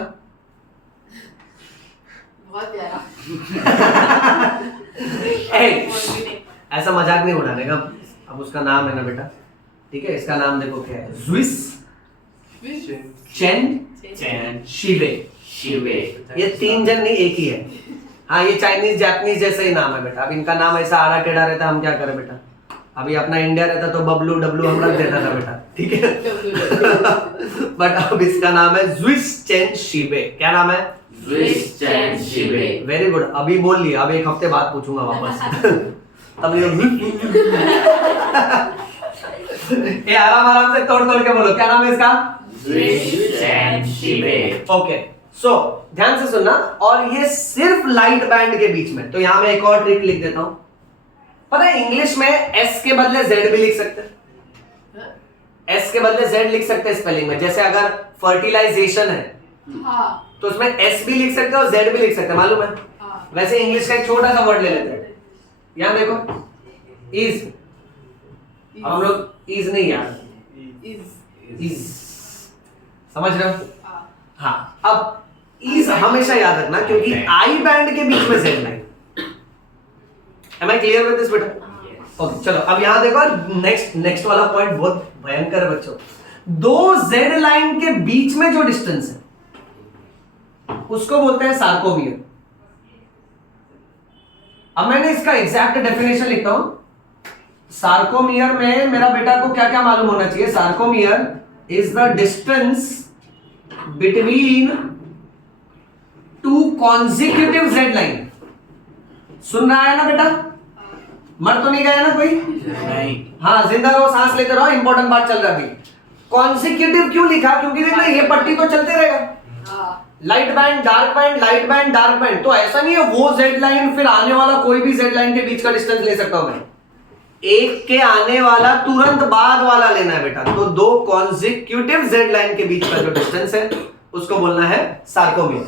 बहुत प्यारा। ऐसा मजाक नहीं उड़ाने का, अब उसका नाम है ना बेटा, ठीक है, इसका नाम देखो क्या है, जुइस चेन शिबे। ये 3 जन नहीं, एक ही है। हाँ, ये चाइनीज जापानीज जैसा ही नाम है बेटा। अब इनका नाम ऐसा आड़ा टेढ़ा रहता, हम क्या करें बेटा, अभी अपना इंडिया रहता तो बबलू डब्लू हम रख देता था बेटा, ठीक है। बट अब इसका नाम है जुइस चेन शिबे। क्या नाम है? जुइस चेन शिबे। वेरी गुड, अभी बोल लिया, अब 1 हफ्ते बाद पूछूंगा वापस। तब ये आराम से तोड़ के बोलो, क्या नाम है इसका? जुइस चेन शिबे। ओके, सो ध्यान से सुनना, और ये सिर्फ लाइट बैंड के बीच में। तो यहां मैं एक और ट्रिक लिख देता हूं। पता है इंग्लिश में एस के बदले जेड भी लिख सकते हैं, एस के बदले जेड लिख सकते हैं स्पेलिंग में। जैसे अगर फर्टिलाइजेशन है तो उसमें एस भी लिख सकते हैं और जेड भी लिख सकते हैं, मालूम है? वैसे इंग्लिश का एक छोटा सा वर्ड ले लेते हैं, यहां देखो, इज। अब हम लोग इज नहीं यार, इज, समझ रहे हो? हाँ, अब इज हमेशा याद रखना, क्योंकि आई बैंड के बीच में Z line. Am I clear with this बेटा? ओके, चलो अब यहां देखो, नेक्स्ट वाला पॉइंट बहुत भयंकर है बच्चों। 2 जेड लाइन के बीच में जो डिस्टेंस है उसको बोलते हैं सार्कोमियर। अब मैंने इसका एग्जैक्ट डेफिनेशन लिखता हूं। सार्कोमियर में मेरा बेटा को क्या क्या मालूम होना चाहिए? Sarcomere is the distance between 2 consecutive Z line. सुन रहा है ना बेटा? मर तो नहीं गया ना कोई? नहीं। हाँ, जिंदा रहो, सांस लेते रहो, इंपॉर्टेंट बात चल रहा है। कॉन्जिक्यूटिव क्यों लिखा? क्योंकि देखना ये पट्टी तो चलते रहेगा, light band dark band, light band dark band. तो ऐसा नहीं है वो जेड लाइन फिर आने वाला कोई भी जेड लाइन के बीच का डिस्टेंस ले सकता हूं मैं, एक के आने वाला तुरंत बाद वाला लेना है बेटा। तो 2 कॉन्जिक्यूटिव जेड लाइन के बीच का जो डिस्टेंस है उसको बोलना है सार्कोमियर।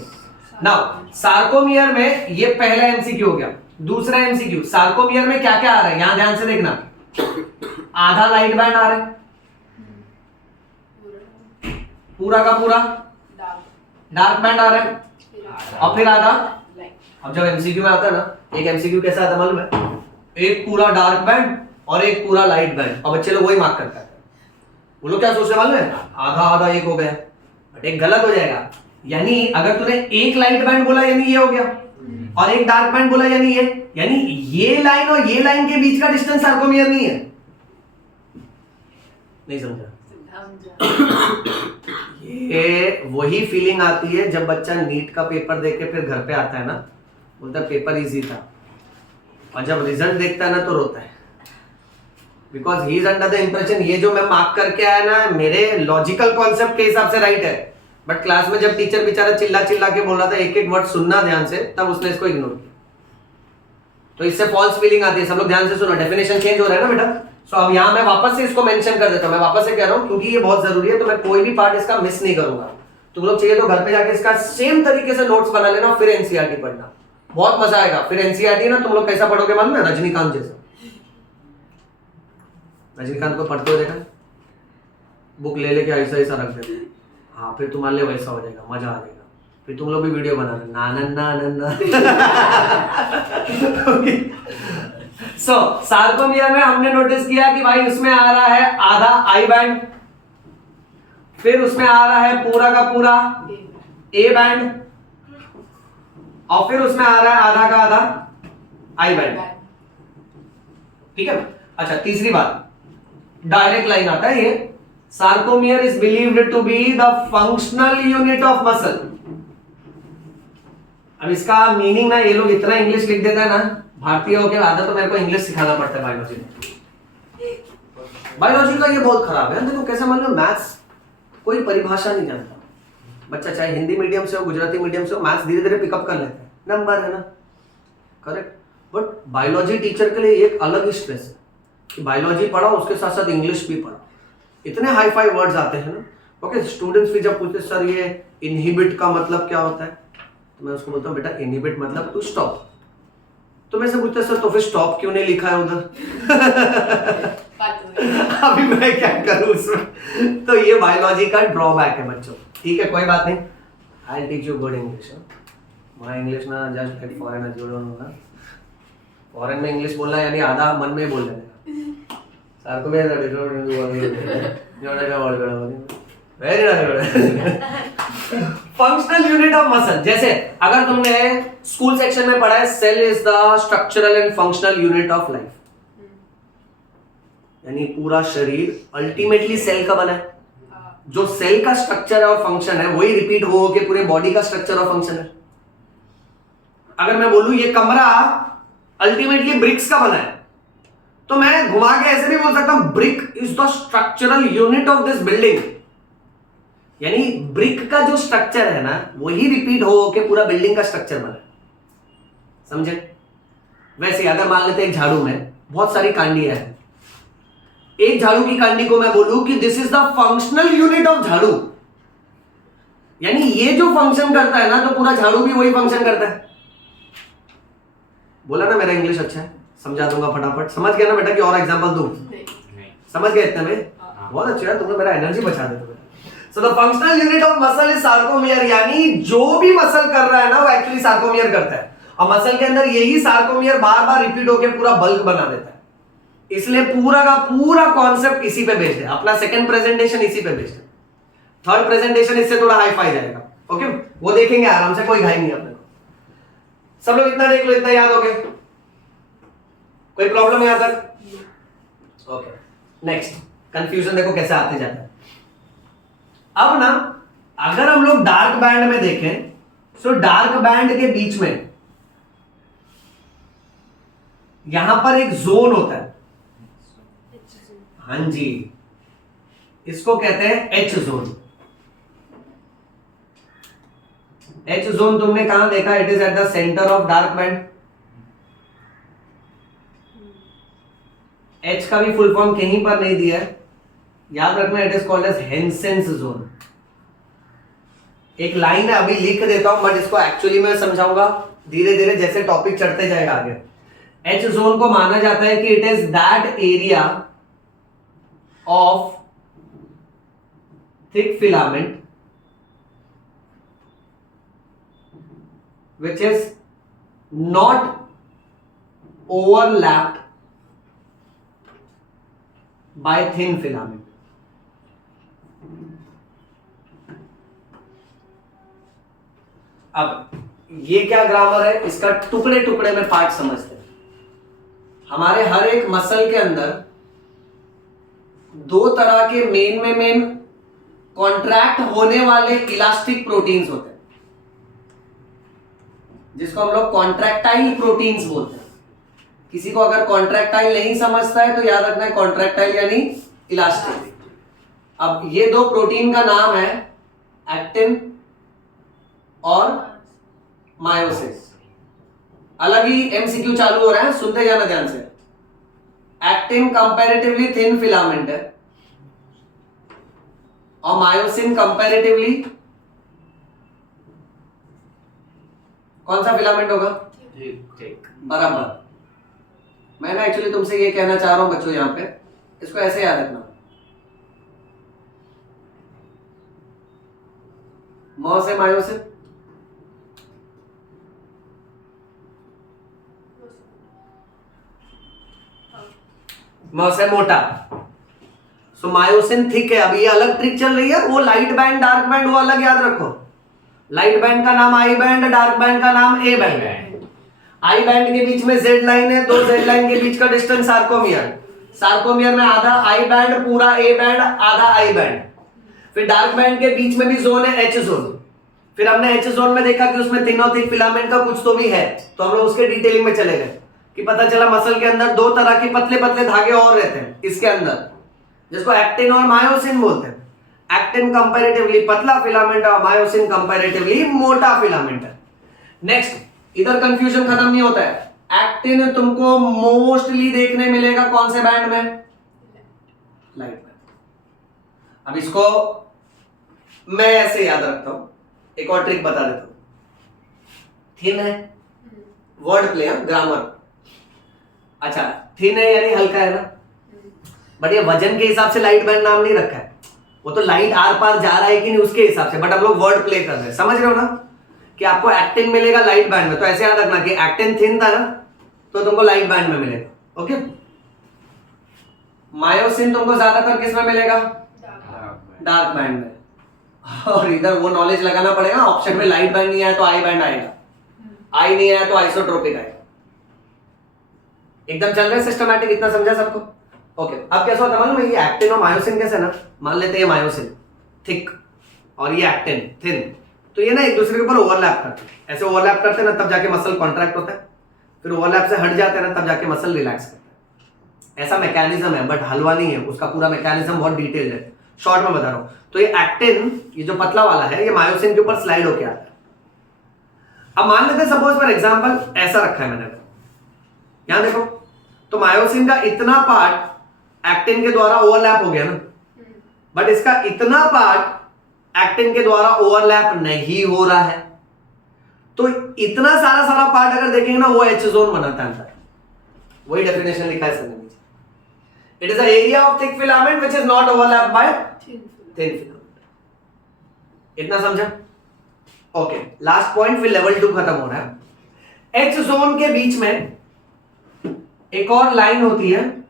नाउ सार्कोमियर में ये पहला एमसीक्यू हो गया। दूसरा एमसीक्यू, सार्कोमियर में क्या क्या आ रहा है यहां ध्यान से देखना। आधा लाइट बैंड आ रहा है, पूरा का पूरा डार्क बैंड आ रहा है, और फिर आधा। अब जब एमसीक्यू में आता है ना, एक एमसीक्यू कैसा आता है मालूम है? एक पूरा डार्क बैंड और एक पूरा लाइट बैंड, और बच्चे लोग वही मार्क करते हैं। वो लोग क्या सोचते मालूम है? आधा आधा एक हो गया, बट एक गलत हो जाएगा। यानी अगर तूने एक लाइट बैंड बोला यानी ये हो गया, और एक डार्क बैंड बोला यानी ये लाइन और ये लाइन के बीच का डिस्टेंस सार्कोमियर नहीं है। नहीं समझा? ये वही फीलिंग आती है जब बच्चा नीट का पेपर देख के फिर घर पे आता है ना, बोलता है पेपर इजी था, और जब रिजल्ट देखता है ना तो रोता है, because he is under the impression ये जो मैं मार्क करके आया ना मेरे लॉजिकल कॉन्सेप्ट के हिसाब से राइट है, बट क्लास में जब टीचर बेचारा चिल्ला चिल्ला के बोल रहा था एक एक वर्ड सुनना ध्यान से, तब उसने इसको इग्नोर किया। तो इससे फॉल्स फीलिंग आती है। सब लोग ध्यान से सुनो, डेफिनेशन चेंज हो रहा है ना बेटा। सो अब यहाँ मैं वापस से इसको मेंशन कर देता हूँ, मैं वापस से कह रहा हूँ क्योंकि ये बहुत जरूरी है, तो मैं कोई भी पार्ट इसका मिस नहीं करूंगा। तुम लोग चाहिए तो घर पे जाके इसका सेम तरीके से नोट्स बना लेना, फिर एनसीईआरटी पढ़ना, बहुत मजा आएगा। फिर एनसीईआरटी ना तुम लोग कैसा पढ़ोगे मालूम है? रजनीकांत जैसा। रजनीकांत को पढ़ते हो देखा, बुक ले लेके ऐसा ऐसा रख देते, हाँ, फिर तुम्हारे लिए वैसा हो जाएगा, मजा आ जाएगा। फिर तुम लोग भी वीडियो बना रहे ना। सो सार्कोमियर में हमने नोटिस किया कि भाई उसमें आ रहा है आधा आई बैंड, फिर उसमें आ रहा है पूरा का पूरा ए बैंड, और फिर उसमें आ रहा है आधा का आधा आई बैंड। ठीक है। अच्छा, तीसरी बात, डायरेक्ट लाइन आता है ये। Sarcomere is believed to be the functional unit of muscle. अब इसका मीनिंग ना, ये लोग इतना इंग्लिश लिख देता है ना, भारतीय होकर आधा तो मेरे को इंग्लिश सिखाना पड़ता है बायोलॉजी में। बायोलॉजी का ये बहुत खराब है। देखो कैसा मान लो, मैथ्स कोई परिभाषा नहीं जानता, बच्चा चाहे हिंदी मीडियम से हो, गुजराती मीडियम से हो, मैथ्स धीरे धीरे पिकअप कर लेते हैं, नंबर है ना, करेक्ट। बट बायोलॉजी टीचर के लिए एक अलग ही स्ट्रेस है कि बायोलॉजी पढ़ा उसके साथ साथ इंग्लिश भी पढ़ा, इतने हाई फाई वर्ड्स आते हैं ना। ओके, स्टूडेंट्स भी जब पूछते सर ये इनहिबिट का मतलब क्या होता है, तो मैं उसको बोलता हूँ बेटा इनहिबिट मतलब टू स्टॉप। तो मैं से पूछते सर तो फिर स्टॉप क्यों नहीं लिखा है उधर अभी मैं क्या करूं उसमें। तो ये बायोलॉजी का ड्रॉबैक है बच्चों, ठीक है, कोई बात नहीं, I teach you good English. My English ना जस्ट लाइक फॉरेन होगा, फॉरेन में इंग्लिश बोलना यानी आधा मन में बोल देना सर को मैं फंक्शनल यूनिट ऑफ मसल। जैसे अगर तुमने स्कूल सेक्शन में पढ़ा है cell is the structural and functional unit of life, यानी पूरा शरीर अल्टीमेटली सेल का बना है, जो सेल का स्ट्रक्चर है और फंक्शन है वही रिपीट हो के पूरे बॉडी का स्ट्रक्चर और फंक्शन है। अगर मैं बोलूं ये कमरा अल्टीमेटली ब्रिक्स का बना है, तो मैं घुमा के ऐसे भी बोल सकता हूं brick is the structural unit of this building, यानी ब्रिक का जो स्ट्रक्चर है ना वही रिपीट हो के पूरा बिल्डिंग का स्ट्रक्चर बना है, समझे। वैसे अगर मान लेते एक झाड़ू में बहुत सारी कांडियां हैं, एक झाड़ू की कांडी को मैं बोलूं कि this is the functional unit of झाड़ू, यानी ये जो फंक्शन करता है ना तो पूरा झाड़ू भी वही फंक्शन करता है। बोला ना मेरा इंग्लिश अच्छा है, समझा दूंगा फटाफट, समझ गया ना बेटा कि और एग्जांपल दूं? समझ गए इतने में? बहुत अच्छा है, तुमने मेरा एनर्जी बचा दिया बेटा। So the functional unit of muscle is sarcomere, यानी जो भी मसल कर रहा है ना वो एक्चुअली सार्कोमियर करता है, और मसल के अंदर यही सार्कोमियर बार बार रिपीट होकर पूरा बल्क बना देता है, इसलिए पूरा का पूरा कॉन्सेप्ट इसी पे बेस्ड है। अपना सेकंड प्रेजेंटेशन इसी पे बेस्ड है, थर्ड प्रेजेंटेशन इससे थोड़ा हाई फाई जाएगा, ओके, वो देखेंगे आराम से, कोई घाई नहीं अपने को। सब लोग इतना देख लो, इतना याद हो गया, कोई प्रॉब्लम है यहां तक? ओके, नेक्स्ट कंफ्यूजन देखो कैसे आते जाता है। अब ना अगर हम लोग डार्क बैंड में देखें तो डार्क बैंड के बीच में यहां पर एक जोन होता है, हाँ जी, इसको कहते हैं एच जोन। एच जोन तुमने कहां देखा? It is eight the centre of dark band. H का भी फुल फॉर्म कहीं पर नहीं दिया है, याद रखना, it is called as Hensen's zone. एक लाइन है, अभी लिख देता हूं, बट इसको एक्चुअली मैं समझाऊंगा धीरे धीरे जैसे टॉपिक चढ़ते जाएगा आगे। एच जोन को माना जाता है कि it is that area of thick filament which is not overlapped by thin filament. अब ये क्या ग्रामर है, इसका टुकड़े टुकड़े में पार्ट समझते हैं। हमारे हर एक मसल के अंदर दो तरह के मेन कॉन्ट्रैक्ट होने वाले इलास्टिक प्रोटीन्स होते हैं, जिसको हम लोग कॉन्ट्रैक्टाइल प्रोटीन्स बोलते हैं। किसी को अगर कॉन्ट्रैक्टाइल नहीं समझता है तो याद रखना है कॉन्ट्रैक्टाइल यानी इलास्टिक। अब ये दो प्रोटीन का नाम है एक्टिन और मायोसिस। अलग ही एमसीक्यू चालू हो रहा है, सुनते जाना ध्यान से। एक्टिन कंपैरेटिवली थिन फिलामेंट है और मायोसिन कंपैरेटिवली कौन सा फिलामेंट होगा? ठीक। बराबर। मैं ना एक्चुअली तुमसे ये कहना चाह रहा हूं बच्चों, यहां पे इसको ऐसे याद रखना, म से मायोसिन, म से मोटा। सो मायोसिन थिक है। अब ये अलग ट्रिक चल रही है, वो लाइट बैंड डार्क बैंड वो अलग याद रखो। लाइट बैंड का नाम आई बैंड, डार्क बैंड का नाम ए बैंड। आई बैंड के बीच में जेड लाइन है, दो जेड लाइन के बीच का डिस्टेंस सार्कोमियर। सार्कोमियर में आधा आई बैंड, पूरा ए बैंड, आधा आई बैंड। फिर डार्क बैंड के बीच में भी जोन है एच जोन। फिर हमने एच जोन में देखा कि उसमें थिन और थिक फिलामेंट का कुछ तो भी है, तो हम लोग उसके डिटेलिंग में चले गए कि पता चला मसल के अंदर दो तरह के पतले पतले धागे और रहते हैं इसके अंदर, जिसको एक्टिन और मायोसिन बोलते हैं। एक्टिन कंपैरेटिवली पतला फिलामेंट और मायोसिन कंपैरेटिवली मोटा फिलामेंट है। नेक्स्ट, इधर कंफ्यूजन खत्म नहीं होता है। एक्टिन तुमको मोस्टली देखने मिलेगा कौन से बैंड में? Light band. अब इसको मैं ऐसे याद रखता हूं, एक और ट्रिक बता देता हूं। थिन है, वर्ड प्ले है, ग्रामर। अच्छा, थिन है यानी हल्का है ना, बट ये वजन के हिसाब से लाइट बैंड नाम नहीं रखा है, वो तो लाइट आर पार जा रहा है कि नहीं उसके हिसाब से, बट हम लोग वर्ड प्ले कर रहे हैं, समझ रहे हो ना, कि आपको एक्टिन मिलेगा लाइट बैंड में, तो ऐसे याद रखना कि एक्टिन थिन था ना तो तुमको लाइट बैंड में मिलेगा। ओके, मायोसिन तुमको ज्यादातर किस में मिलेगा? डार्क बैंड में। और इधर वो नॉलेज लगाना पड़ेगा, ऑप्शन में लाइट बैंड नहीं आया तो आई बैंड आएगा, आई नहीं आया तो आइसोट्रोपिक आएगा। एकदम चल रहा है सिस्टमैटिक, इतना समझा सबको? ओके, अब कैसा होता है मालूम है, ये एक्टिन और मायोसिन कैसे ना, मान लेते हैं मायोसिन थिक और ये एक्टिन थिन, तो ये ना एक दूसरे के ऊपर ओवरलैप करते हैं, ऐसे ओवरलैप करते हैं ना तब जाके मसल कॉन्ट्रैक्ट होता है, फिर ओवरलैप से हट जाते हैं ना तब जाके मसल रिलैक्स करता है। ऐसा मैकेनिज्म है, बट हलवा नहीं है, उसका पूरा मैकेनिज्म बहुत डिटेल है, शॉर्ट में बता रहा हूं। तो ये एक्टिन, ये जो पतला वाला है, ये मायोसिन के ऊपर स्लाइड होके आता है। अब मान लेते हैं सपोज फॉर एग्जांपल ऐसा रखा है मैंने, यहां देखो, तो मायोसिन का इतना पार्ट एक्टिन के द्वारा ओवरलैप हो गया ना, बट इसका इतना पार्ट एक्टिन के द्वारा ओवरलैप नहीं हो रहा है, तो इतना सारा पार्ट अगर देखेंगे ना, वो एच जोन बनाता है। वही डेफिनेशन लिखा है सर ने नीचे, it is a area of thick filament which is not overlapped by thin filament. इतना समझा? ओके, लास्ट पॉइंट, फिर लेवल 2 खत्म हो रहा है। एच जोन के बीच में एक और लाइन होती है,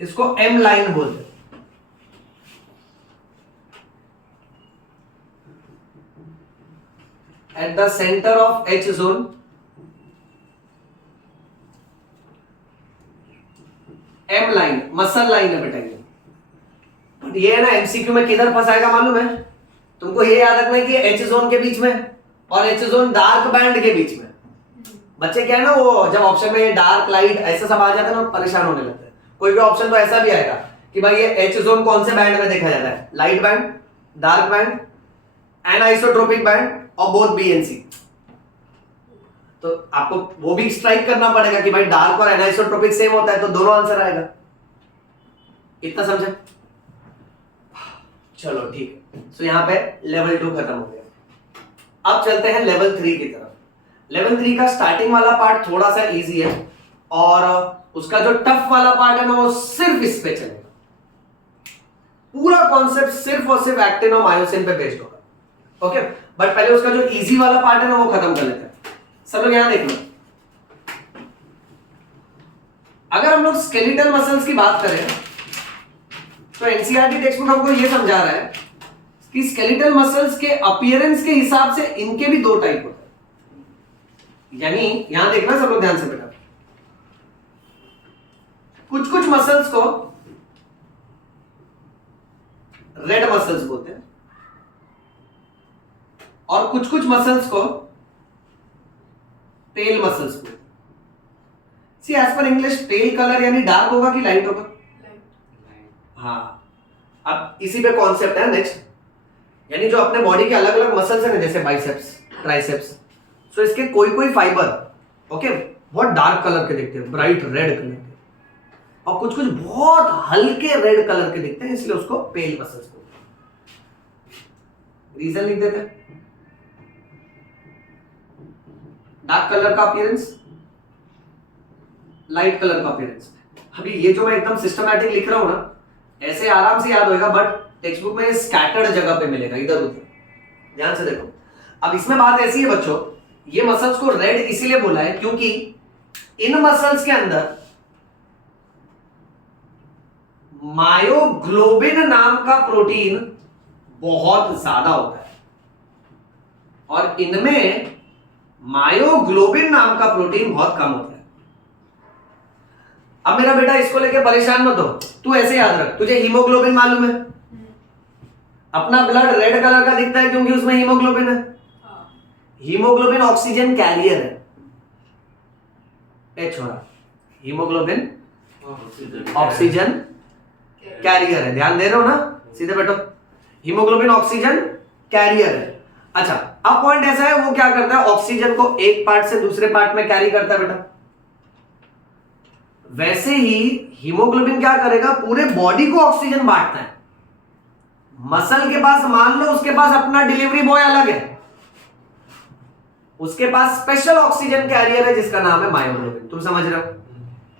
इसको एम लाइन बोलते हैं। At the centre of H zone M line, muscle line है बेटा ये। बट ये है ना एमसीक्यू में किधर फंसाएगा मालूम है तुमको? ये याद रखना है कि एच जोन के बीच में और एच जोन डार्क बैंड के बीच में। बच्चे क्या है ना, वो जब ऑप्शन में डार्क लाइट ऐसा सब आ जाता है ना, परेशान होने लगते हैं। कोई भी ऑप्शन तो ऐसा भी आएगा कि भाई ये एच जोन कौन से बैंड में देखा जाता है? Light band, dark band, anisotropic band और बोथ बी एंड सी। तो आपको वो भी स्ट्राइक करना पड़ेगा कि भाई डार्क और एनाइसोट्रोपिक सेम होता है, तो दोनों आंसर आएगा। इतना समझे? चलो ठीक है, सो यहां पे लेवल 2 खत्म हो गया। अब चलते हैं लेवल 3 की तरफ। लेवल 3 का स्टार्टिंग वाला पार्ट थोड़ा सा इजी है, और उसका जो टफ वाला पार्ट है ना, वो सिर्फ इस पे चलेगा। पूरा कॉन्सेप्ट सिर्फ और सिर्फ एक्टिन और मायोसिन पे बेस्ड होगा। ओके, बट पहले उसका जो इजी वाला पार्ट है ना, वो खत्म कर लेते हैं। सब लोग यहां देखना, अगर हम लोग स्केलेटल मसल्स की बात करें तो एनसीईआरटी टेक्स्ट बुक हमको ये समझा रहा है कि स्केलेटल मसल्स के अपीयरेंस के हिसाब से इनके भी 2 टाइप होते हैं। यानी यहां देखना सब लोग ध्यान से बेटा, कुछ मसल्स को रेड मसल्स बोलते हैं और कुछ मसल्स को पेल मसल्स बोलते हैं। See as per English pale colour यानी डार्क होगा कि लाइट होगा? हाँ, अब इसी पे कॉन्सेप्ट है नेक्स्ट, यानी जो अपने बॉडी के अलग अलग मसल्स हैं, जैसे बाइसेप्स, ट्राइसेप्स, सो इसके कोई फाइबर ओके बहुत डार्क कलर के दिखते हैं, ब्राइट रेड कलर के, और कुछ बहुत हल्के रेड कलर के दिखते हैं, इसलिए उसको पेल मसल्स बोलते हैं। रीजन लिख देते हैं, डार्क कलर का अपीयरेंस, लाइट कलर का अपीयरेंस। अभी ये जो मैं एकदम सिस्टमैटिक लिख रहा हूं ना, ऐसे आराम से याद होएगा, बट टेक्स्ट बुक में स्कैटर्ड जगह पे मिलेगा, इधर उधर। ध्यान से देखो, अब इसमें बात ऐसी है बच्चों, ये मसल्स को रेड इसीलिए बोला है क्योंकि इन मसल्स के अंदर मायोग्लोबिन नाम का प्रोटीन बहुत ज्यादा होता है, और इनमें मायोग्लोबिन नाम का प्रोटीन बहुत कम होता है। अब मेरा बेटा इसको लेके परेशान मत हो, तू ऐसे याद रख, तुझे हीमोग्लोबिन मालूम है? अपना ब्लड रेड कलर का दिखता है क्योंकि उसमें हीमोग्लोबिन है। हीमोग्लोबिन ऑक्सीजन कैरियर है, ए छोड़ा, हीमोग्लोबिन ऑक्सीजन कैरियर है, ध्यान दे रहे हो ना, सीधे बैठो। हीमोग्लोबिन ऑक्सीजन कैरियर है। अच्छा, अब पॉइंट ऐसा है, वो क्या करता है, ऑक्सीजन को एक पार्ट से दूसरे पार्ट में कैरी करता है बेटा। वैसे ही हीमोग्लोबिन क्या करेगा, पूरे बॉडी को ऑक्सीजन बांटता है। मसल के पास मान लो उसके पास अपना डिलीवरी बॉय अलग है, उसके पास स्पेशल ऑक्सीजन कैरियर है जिसका नाम है मायोग्लोबिन। तुम समझ रहे हो?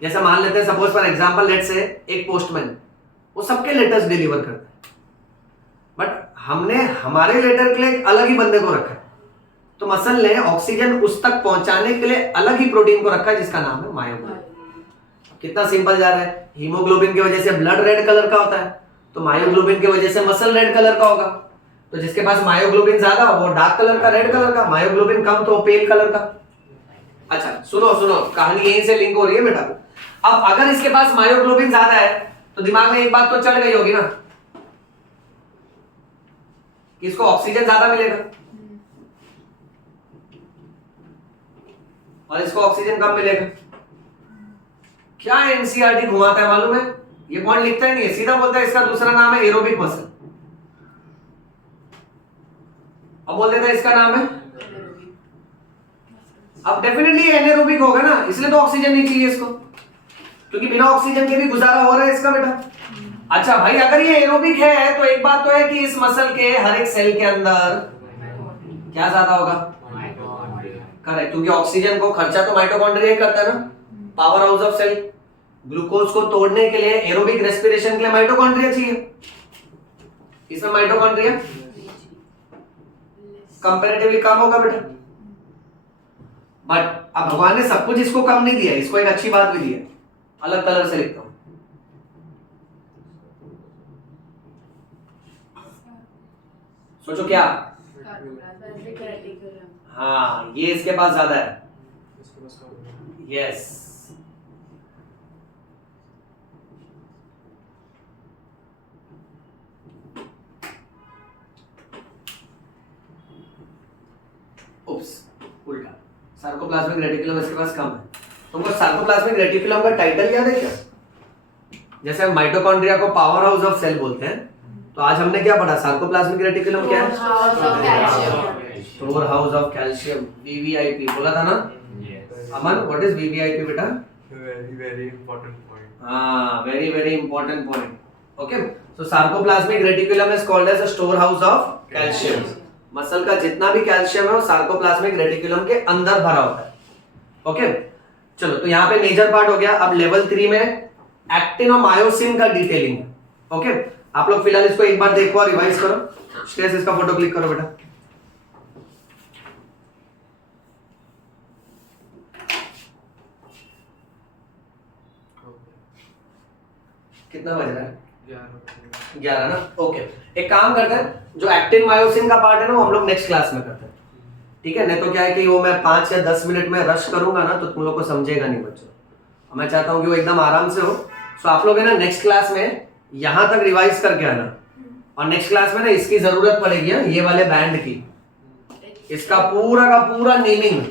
जैसे मान लेते हैं suppose for example, let's say एक पोस्टमैन, वो सबके लेटर्स डिलीवर करता है, बट हमने हमारे लेटर के लिए एक अलग ही बंदे को रखा है। तो मसल ने ऑक्सीजन उस तक पहुंचाने के लिए अलग ही प्रोटीन को रखा है जिसका नाम है मायोग्लोबिन। कितना सिंपल जा रहा है, हीमोग्लोबिन की वजह से ब्लड रेड कलर का होता है, तो मायोग्लोबिन की वजह से मसल रेड कलर का होगा। तो जिसके पास मायोग्लोबिन ज्यादा वो डार्क कलर का, रेड कलर का, मायोग्लोबिन कम तो पेल कलर का। अच्छा सुनो सुनो, कहानी यहीं से लिंक हो रही है बेटा। अब अगर इसके पास मायोग्लोबिन ज्यादा है तो दिमाग में एक बात तो चल गई होगी ना कि इसको ऑक्सीजन ज्यादा मिलेगा और इसको ऑक्सीजन कम मिलेगा। क्या एनसीईआरटी घुमाता है मालूम है, ये पॉइंट लिखता ही नहीं है, सीधा बोलता है इसका दूसरा नाम है एरोबिक मसल। अब बोल देता है इसका नाम है, अब डेफिनेटली एनारोबिक होगा ना, इसलिए तो ऑक्सीजन नहीं चाहिए इसको, क्योंकि बिना ऑक्सीजन के भी गुजारा हो रहा है इसका बेटा। अच्छा भाई, अगर ये एरोबिक है तो एक बात तो है कि इस मसल के हर एक सेल के अंदर क्या ज्यादा होगा, करेक्ट, क्योंकि ऑक्सीजन को खर्चा तो माइटोकॉन्ड्रिया ही करता है ना, powerhouse of cell. Glucose को तोड़ने के लिए, एरोबिक रेस्पिरेशन के लिए माइटोकॉन्ड्रिया चाहिए, इसमें माइटोकॉन्ड्रिया कंपैरेटिवली कम होगा बेटा। बट अब भगवान ने सब कुछ इसको कम नहीं दिया, इसको एक अच्छी बात भी दी है, अलग कलर से लिखता हूं। सोचो क्या, हाँ ये इसके पास ज्यादा है, यस। उप्स, उल्टा, सार्कोप्लाज्मिक रेटिकुलम इसके पास कम है। तुमको सार्कोप्लाज्मिक रेटिकुलम का टाइटल याद है क्या? जैसे हम माइटोकॉन्ड्रिया को पावर हाउस ऑफ सेल बोलते हैं, तो आज हमने क्या पढ़ा, सार्कोप्लाज्मिक रेटिकुलम क्या है, store house of calcium, VVIP बोला था ना अमन, व्हाट इज वीवीआईपी बेटा? very important point. हाँ, very important point. Okay, so sarcoplasmic reticulum is called as a storehouse of calcium. Muscle का जितना भी कैल्शियम है वो सार्कोप्लाज्मिक रेटिकुलम के अंदर भरा होता है। ओके, चलो तो यहाँ पे मेजर पार्ट हो गया। अब लेवल 3 में एक्टिन और मायोसिन का डिटेलिंग है। ओके, आप लोग फिलहाल इसको एक बार देखो और रिवाइज करो। स्टेस इसका फोटो क्लिक करो बेटा। कितना बज रहा है? 11 ना। ओके, एक काम करते हैं, जो एक्टिन मायोसिन का पार्ट है ना वो हम लोग नेक्स्ट क्लास में करते हैं, ठीक है? नहीं तो क्या है कि वो मैं 5 या 10 मिनट में रश करूंगा ना तो तुम लोग को समझेगा नहीं बच्चों। मैं चाहता हूँ कि वो एकदम आराम से हो। सो आप लोग है ना नेक्स्ट क्लास में यहाँ तक रिवाइज करके आना, और नेक्स्ट क्लास में ना इसकी जरूरत पड़ेगी ये वाले बैंड की, इसका पूरा का पूरा नेमिंग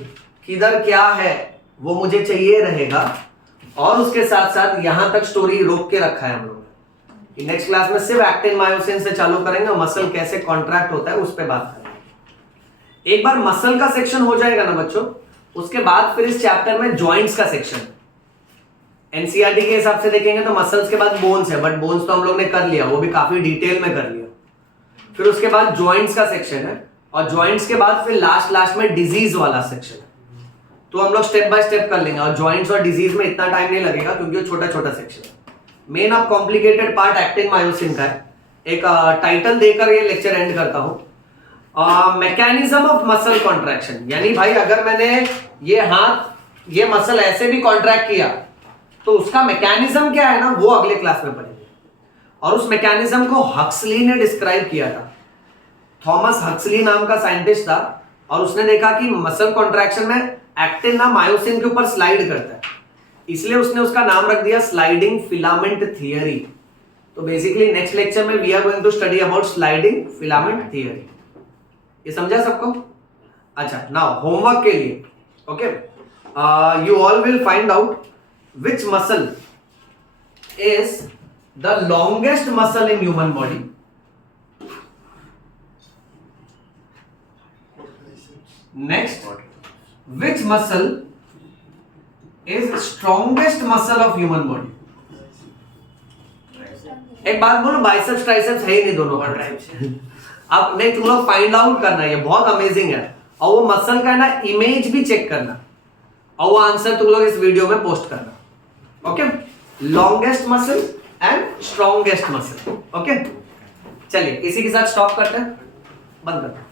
किधर क्या है वो मुझे चाहिए रहेगा, और उसके साथ साथ यहां तक स्टोरी रोक के रखा है हम लोग कि नेक्स्ट क्लास में सिर्फ एक्टिन मायोसिन से चालू करेंगे, मसल कैसे कॉन्ट्रैक्ट होता है उस पर बात करेंगे। एक बार मसल का सेक्शन हो जाएगा ना बच्चों, उसके बाद फिर इस चैप्टर में जॉइंट्स का सेक्शन। एनसीईआरटी के हिसाब से देखेंगे तो मसल्स के बाद बोन्स है, बट बोन्स तो हम लोग ने कर लिया, वो भी काफी डिटेल में कर लिया। फिर उसके बाद जॉइंट्स का सेक्शन है, और जॉइंट्स के बाद फिर लास्ट में डिजीज वाला सेक्शन है। तो हम लोग स्टेप बाय स्टेप कर लेंगे, और जॉइंट्स और डिजीज में इतना टाइम नहीं लगेगा क्योंकि वो छोटा छोटा सेक्शन है। मेन अब कॉम्प्लिकेटेड पार्ट एक्टिन मायोसिन का है। एक टाइटल देकर ये लेक्चर एंड करता हूं, मैकेनिज्म ऑफ मसल कॉन्ट्रैक्शन। यानी भाई अगर मैंने ये हाथ ये मसल ऐसे भी कॉन्ट्रैक्ट किया तो उसका मैकेनिज्म क्या है ना वो अगले क्लास में पढ़ेंगे। और उस मैकेनिज्म को हक्सली ने डिस्क्राइब किया था। थॉमस हक्सली नाम का साइंटिस्ट था, और उसने देखा कि मसल कॉन्ट्रैक्शन में एक्टिन ना मायोसिन के ऊपर स्लाइड करता है, इसलिए उसने उसका नाम रख दिया स्लाइडिंग फिलामेंट थियरी। तो बेसिकली नेक्स्ट लेक्चर में we are going to study about sliding filament theory. ये समझा सबको? अच्छा, नाउ होमवर्क के लिए, okay, you all will find out which muscle is the longest muscle in human body, next which muscle is strongest muscle of human body. एक बात बोलो, biceps triceps है ही नहीं दोनों का। अब नहीं, तुम लोग फाइंड आउट करना, ये बहुत अमेजिंग है। और वो मसल का ना इमेज भी चेक करना, और वो आंसर तुम लोग इस वीडियो में पोस्ट करना। Okay, longest muscle and strongest muscle. Okay, चलिए इसी के साथ स्टॉप करते हैं, बंद करते हैं।